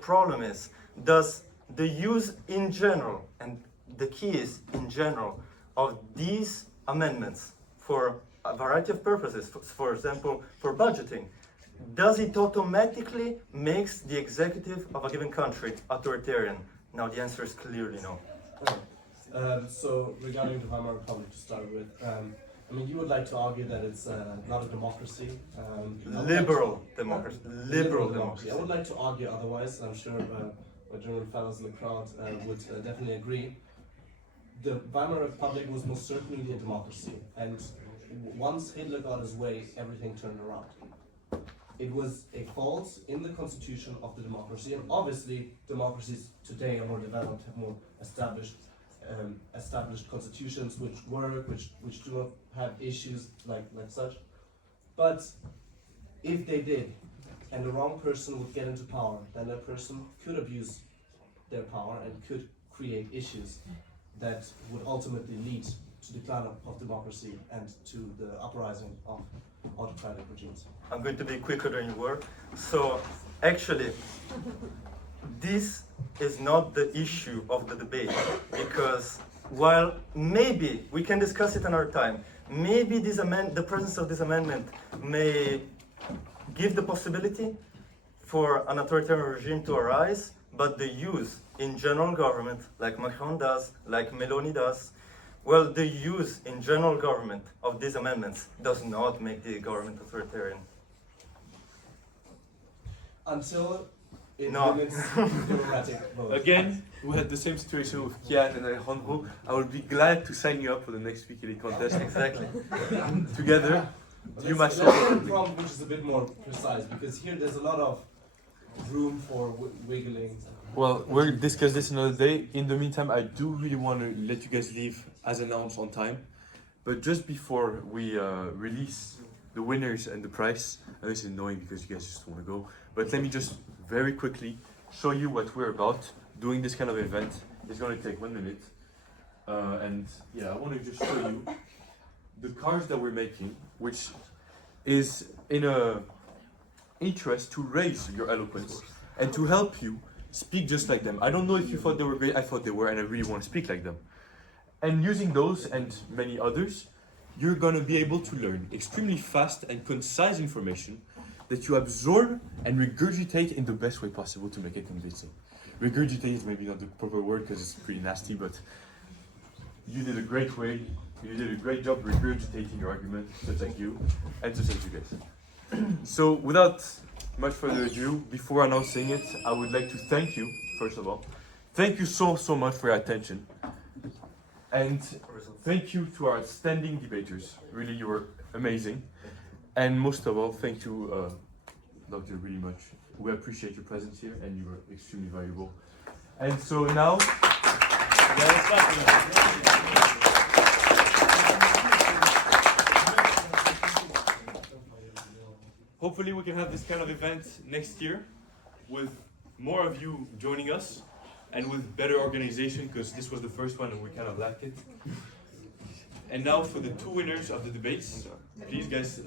problem is, does the use in general, and the key is in general, of these amendments for a variety of purposes, for example, for budgeting, does it automatically makes the executive of a given country authoritarian? Now the answer is clearly no. So regarding the Weimar Republic to start with, I mean, you would like to argue that it's not a democracy. Liberal democracy. I would like to argue otherwise. I'm sure my German fellows in the crowd would definitely agree. The Weimar Republic was most certainly a democracy, and once Hitler got his way, everything turned around. It was a fault in the constitution of the democracy, and obviously democracies today are more developed, have more established constitutions which work, which do not have issues like such. But if they did, and the wrong person would get into power, then that person could abuse their power and could create issues that would ultimately lead to the decline of democracy and to the uprising of autocratic regimes. I'm going to be quicker than you were. So actually, this is not the issue of the debate, because while maybe we can discuss it another time, maybe the presence of this amendment may give the possibility for an authoritarian regime to arise, but the use in general government, like Macron does, like Meloni does, well, the use in general government of these amendments does not make the government authoritarian. Until it No. limits democratic vote. Again, we had the same situation with Kian and Alejandro. I would be glad to sign you up for the next SpeakElite contest. Exactly. Together, you Let's myself. get a prompt which is a bit more precise, because here there's a lot of room for wiggling. Well, we'll discuss this another day. In the meantime, I do really want to let you guys leave as announced on time. But just before we release the winners and the prize, I know it's annoying because you guys just want to go, but let me just very quickly show you what we're about. Doing this kind of event is going to take 1 minute. And yeah, I want to just show you the cards that we're making, which is in a interest to raise your eloquence and to help you speak just like them. I don't know if you thought they were great, I thought they were, and I really want to speak like them. And using those and many others, you're gonna be able to learn extremely fast and concise information that you absorb and regurgitate in the best way possible to make it convincing. Regurgitate is maybe not the proper word because it's pretty nasty, but you did a great job regurgitating your argument, just like you, and just like you guys. So without much further ado, before announcing it, I would like to thank you, first of all. Thank you so much for your attention. And thank you to our outstanding debaters. Really, you were amazing. And most of all, thank you, Doctor, really much. We appreciate your presence here, and you were extremely valuable. And so now, hopefully we can have this kind of event next year with more of you joining us and with better organization, because this was the first one and we kind of lacked it. And now for the two winners of the debates, please guys,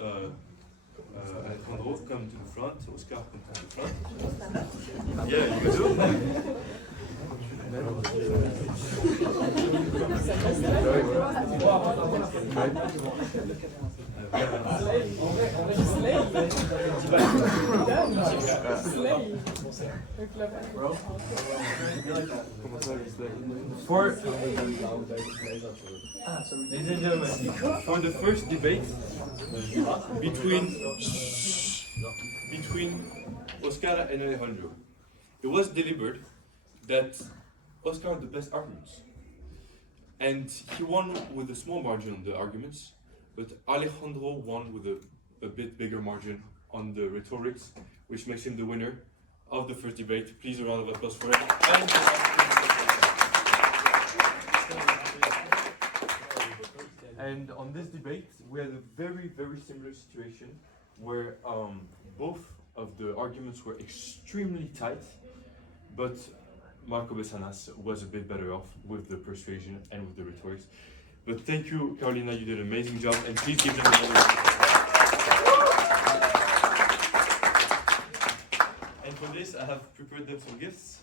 Alejandro, come to the front, Oscar, come to the front. Yeah, you can do. Ladies and gentlemen, for the first debate between Oscar and Alejandro, it was delivered that Oscar had the best arguments. And he won with a small margin on the arguments, but Alejandro won with a bit bigger margin on the rhetorics, which makes him the winner of the first debate. Please a round of applause for him. And on this debate, we had a very similar situation where both of the arguments were extremely tight, but Marco Besanas was a bit better off with the persuasion and with the rhetorics. But thank you, Carolina, you did an amazing job, and please give them another round. And for this, I have prepared them some gifts.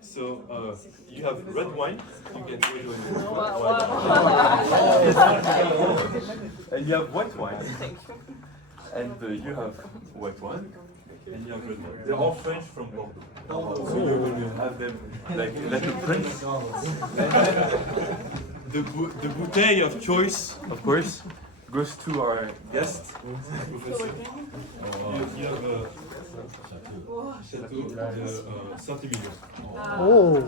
So you have red wine. You can do it and you have white wine. And you have white wine. And you have red wine. They're all French from Bordeaux. So you will have them like a prince. The bouteille of choice, of course, goes to our guest. You have Saint-Emilion. Oh!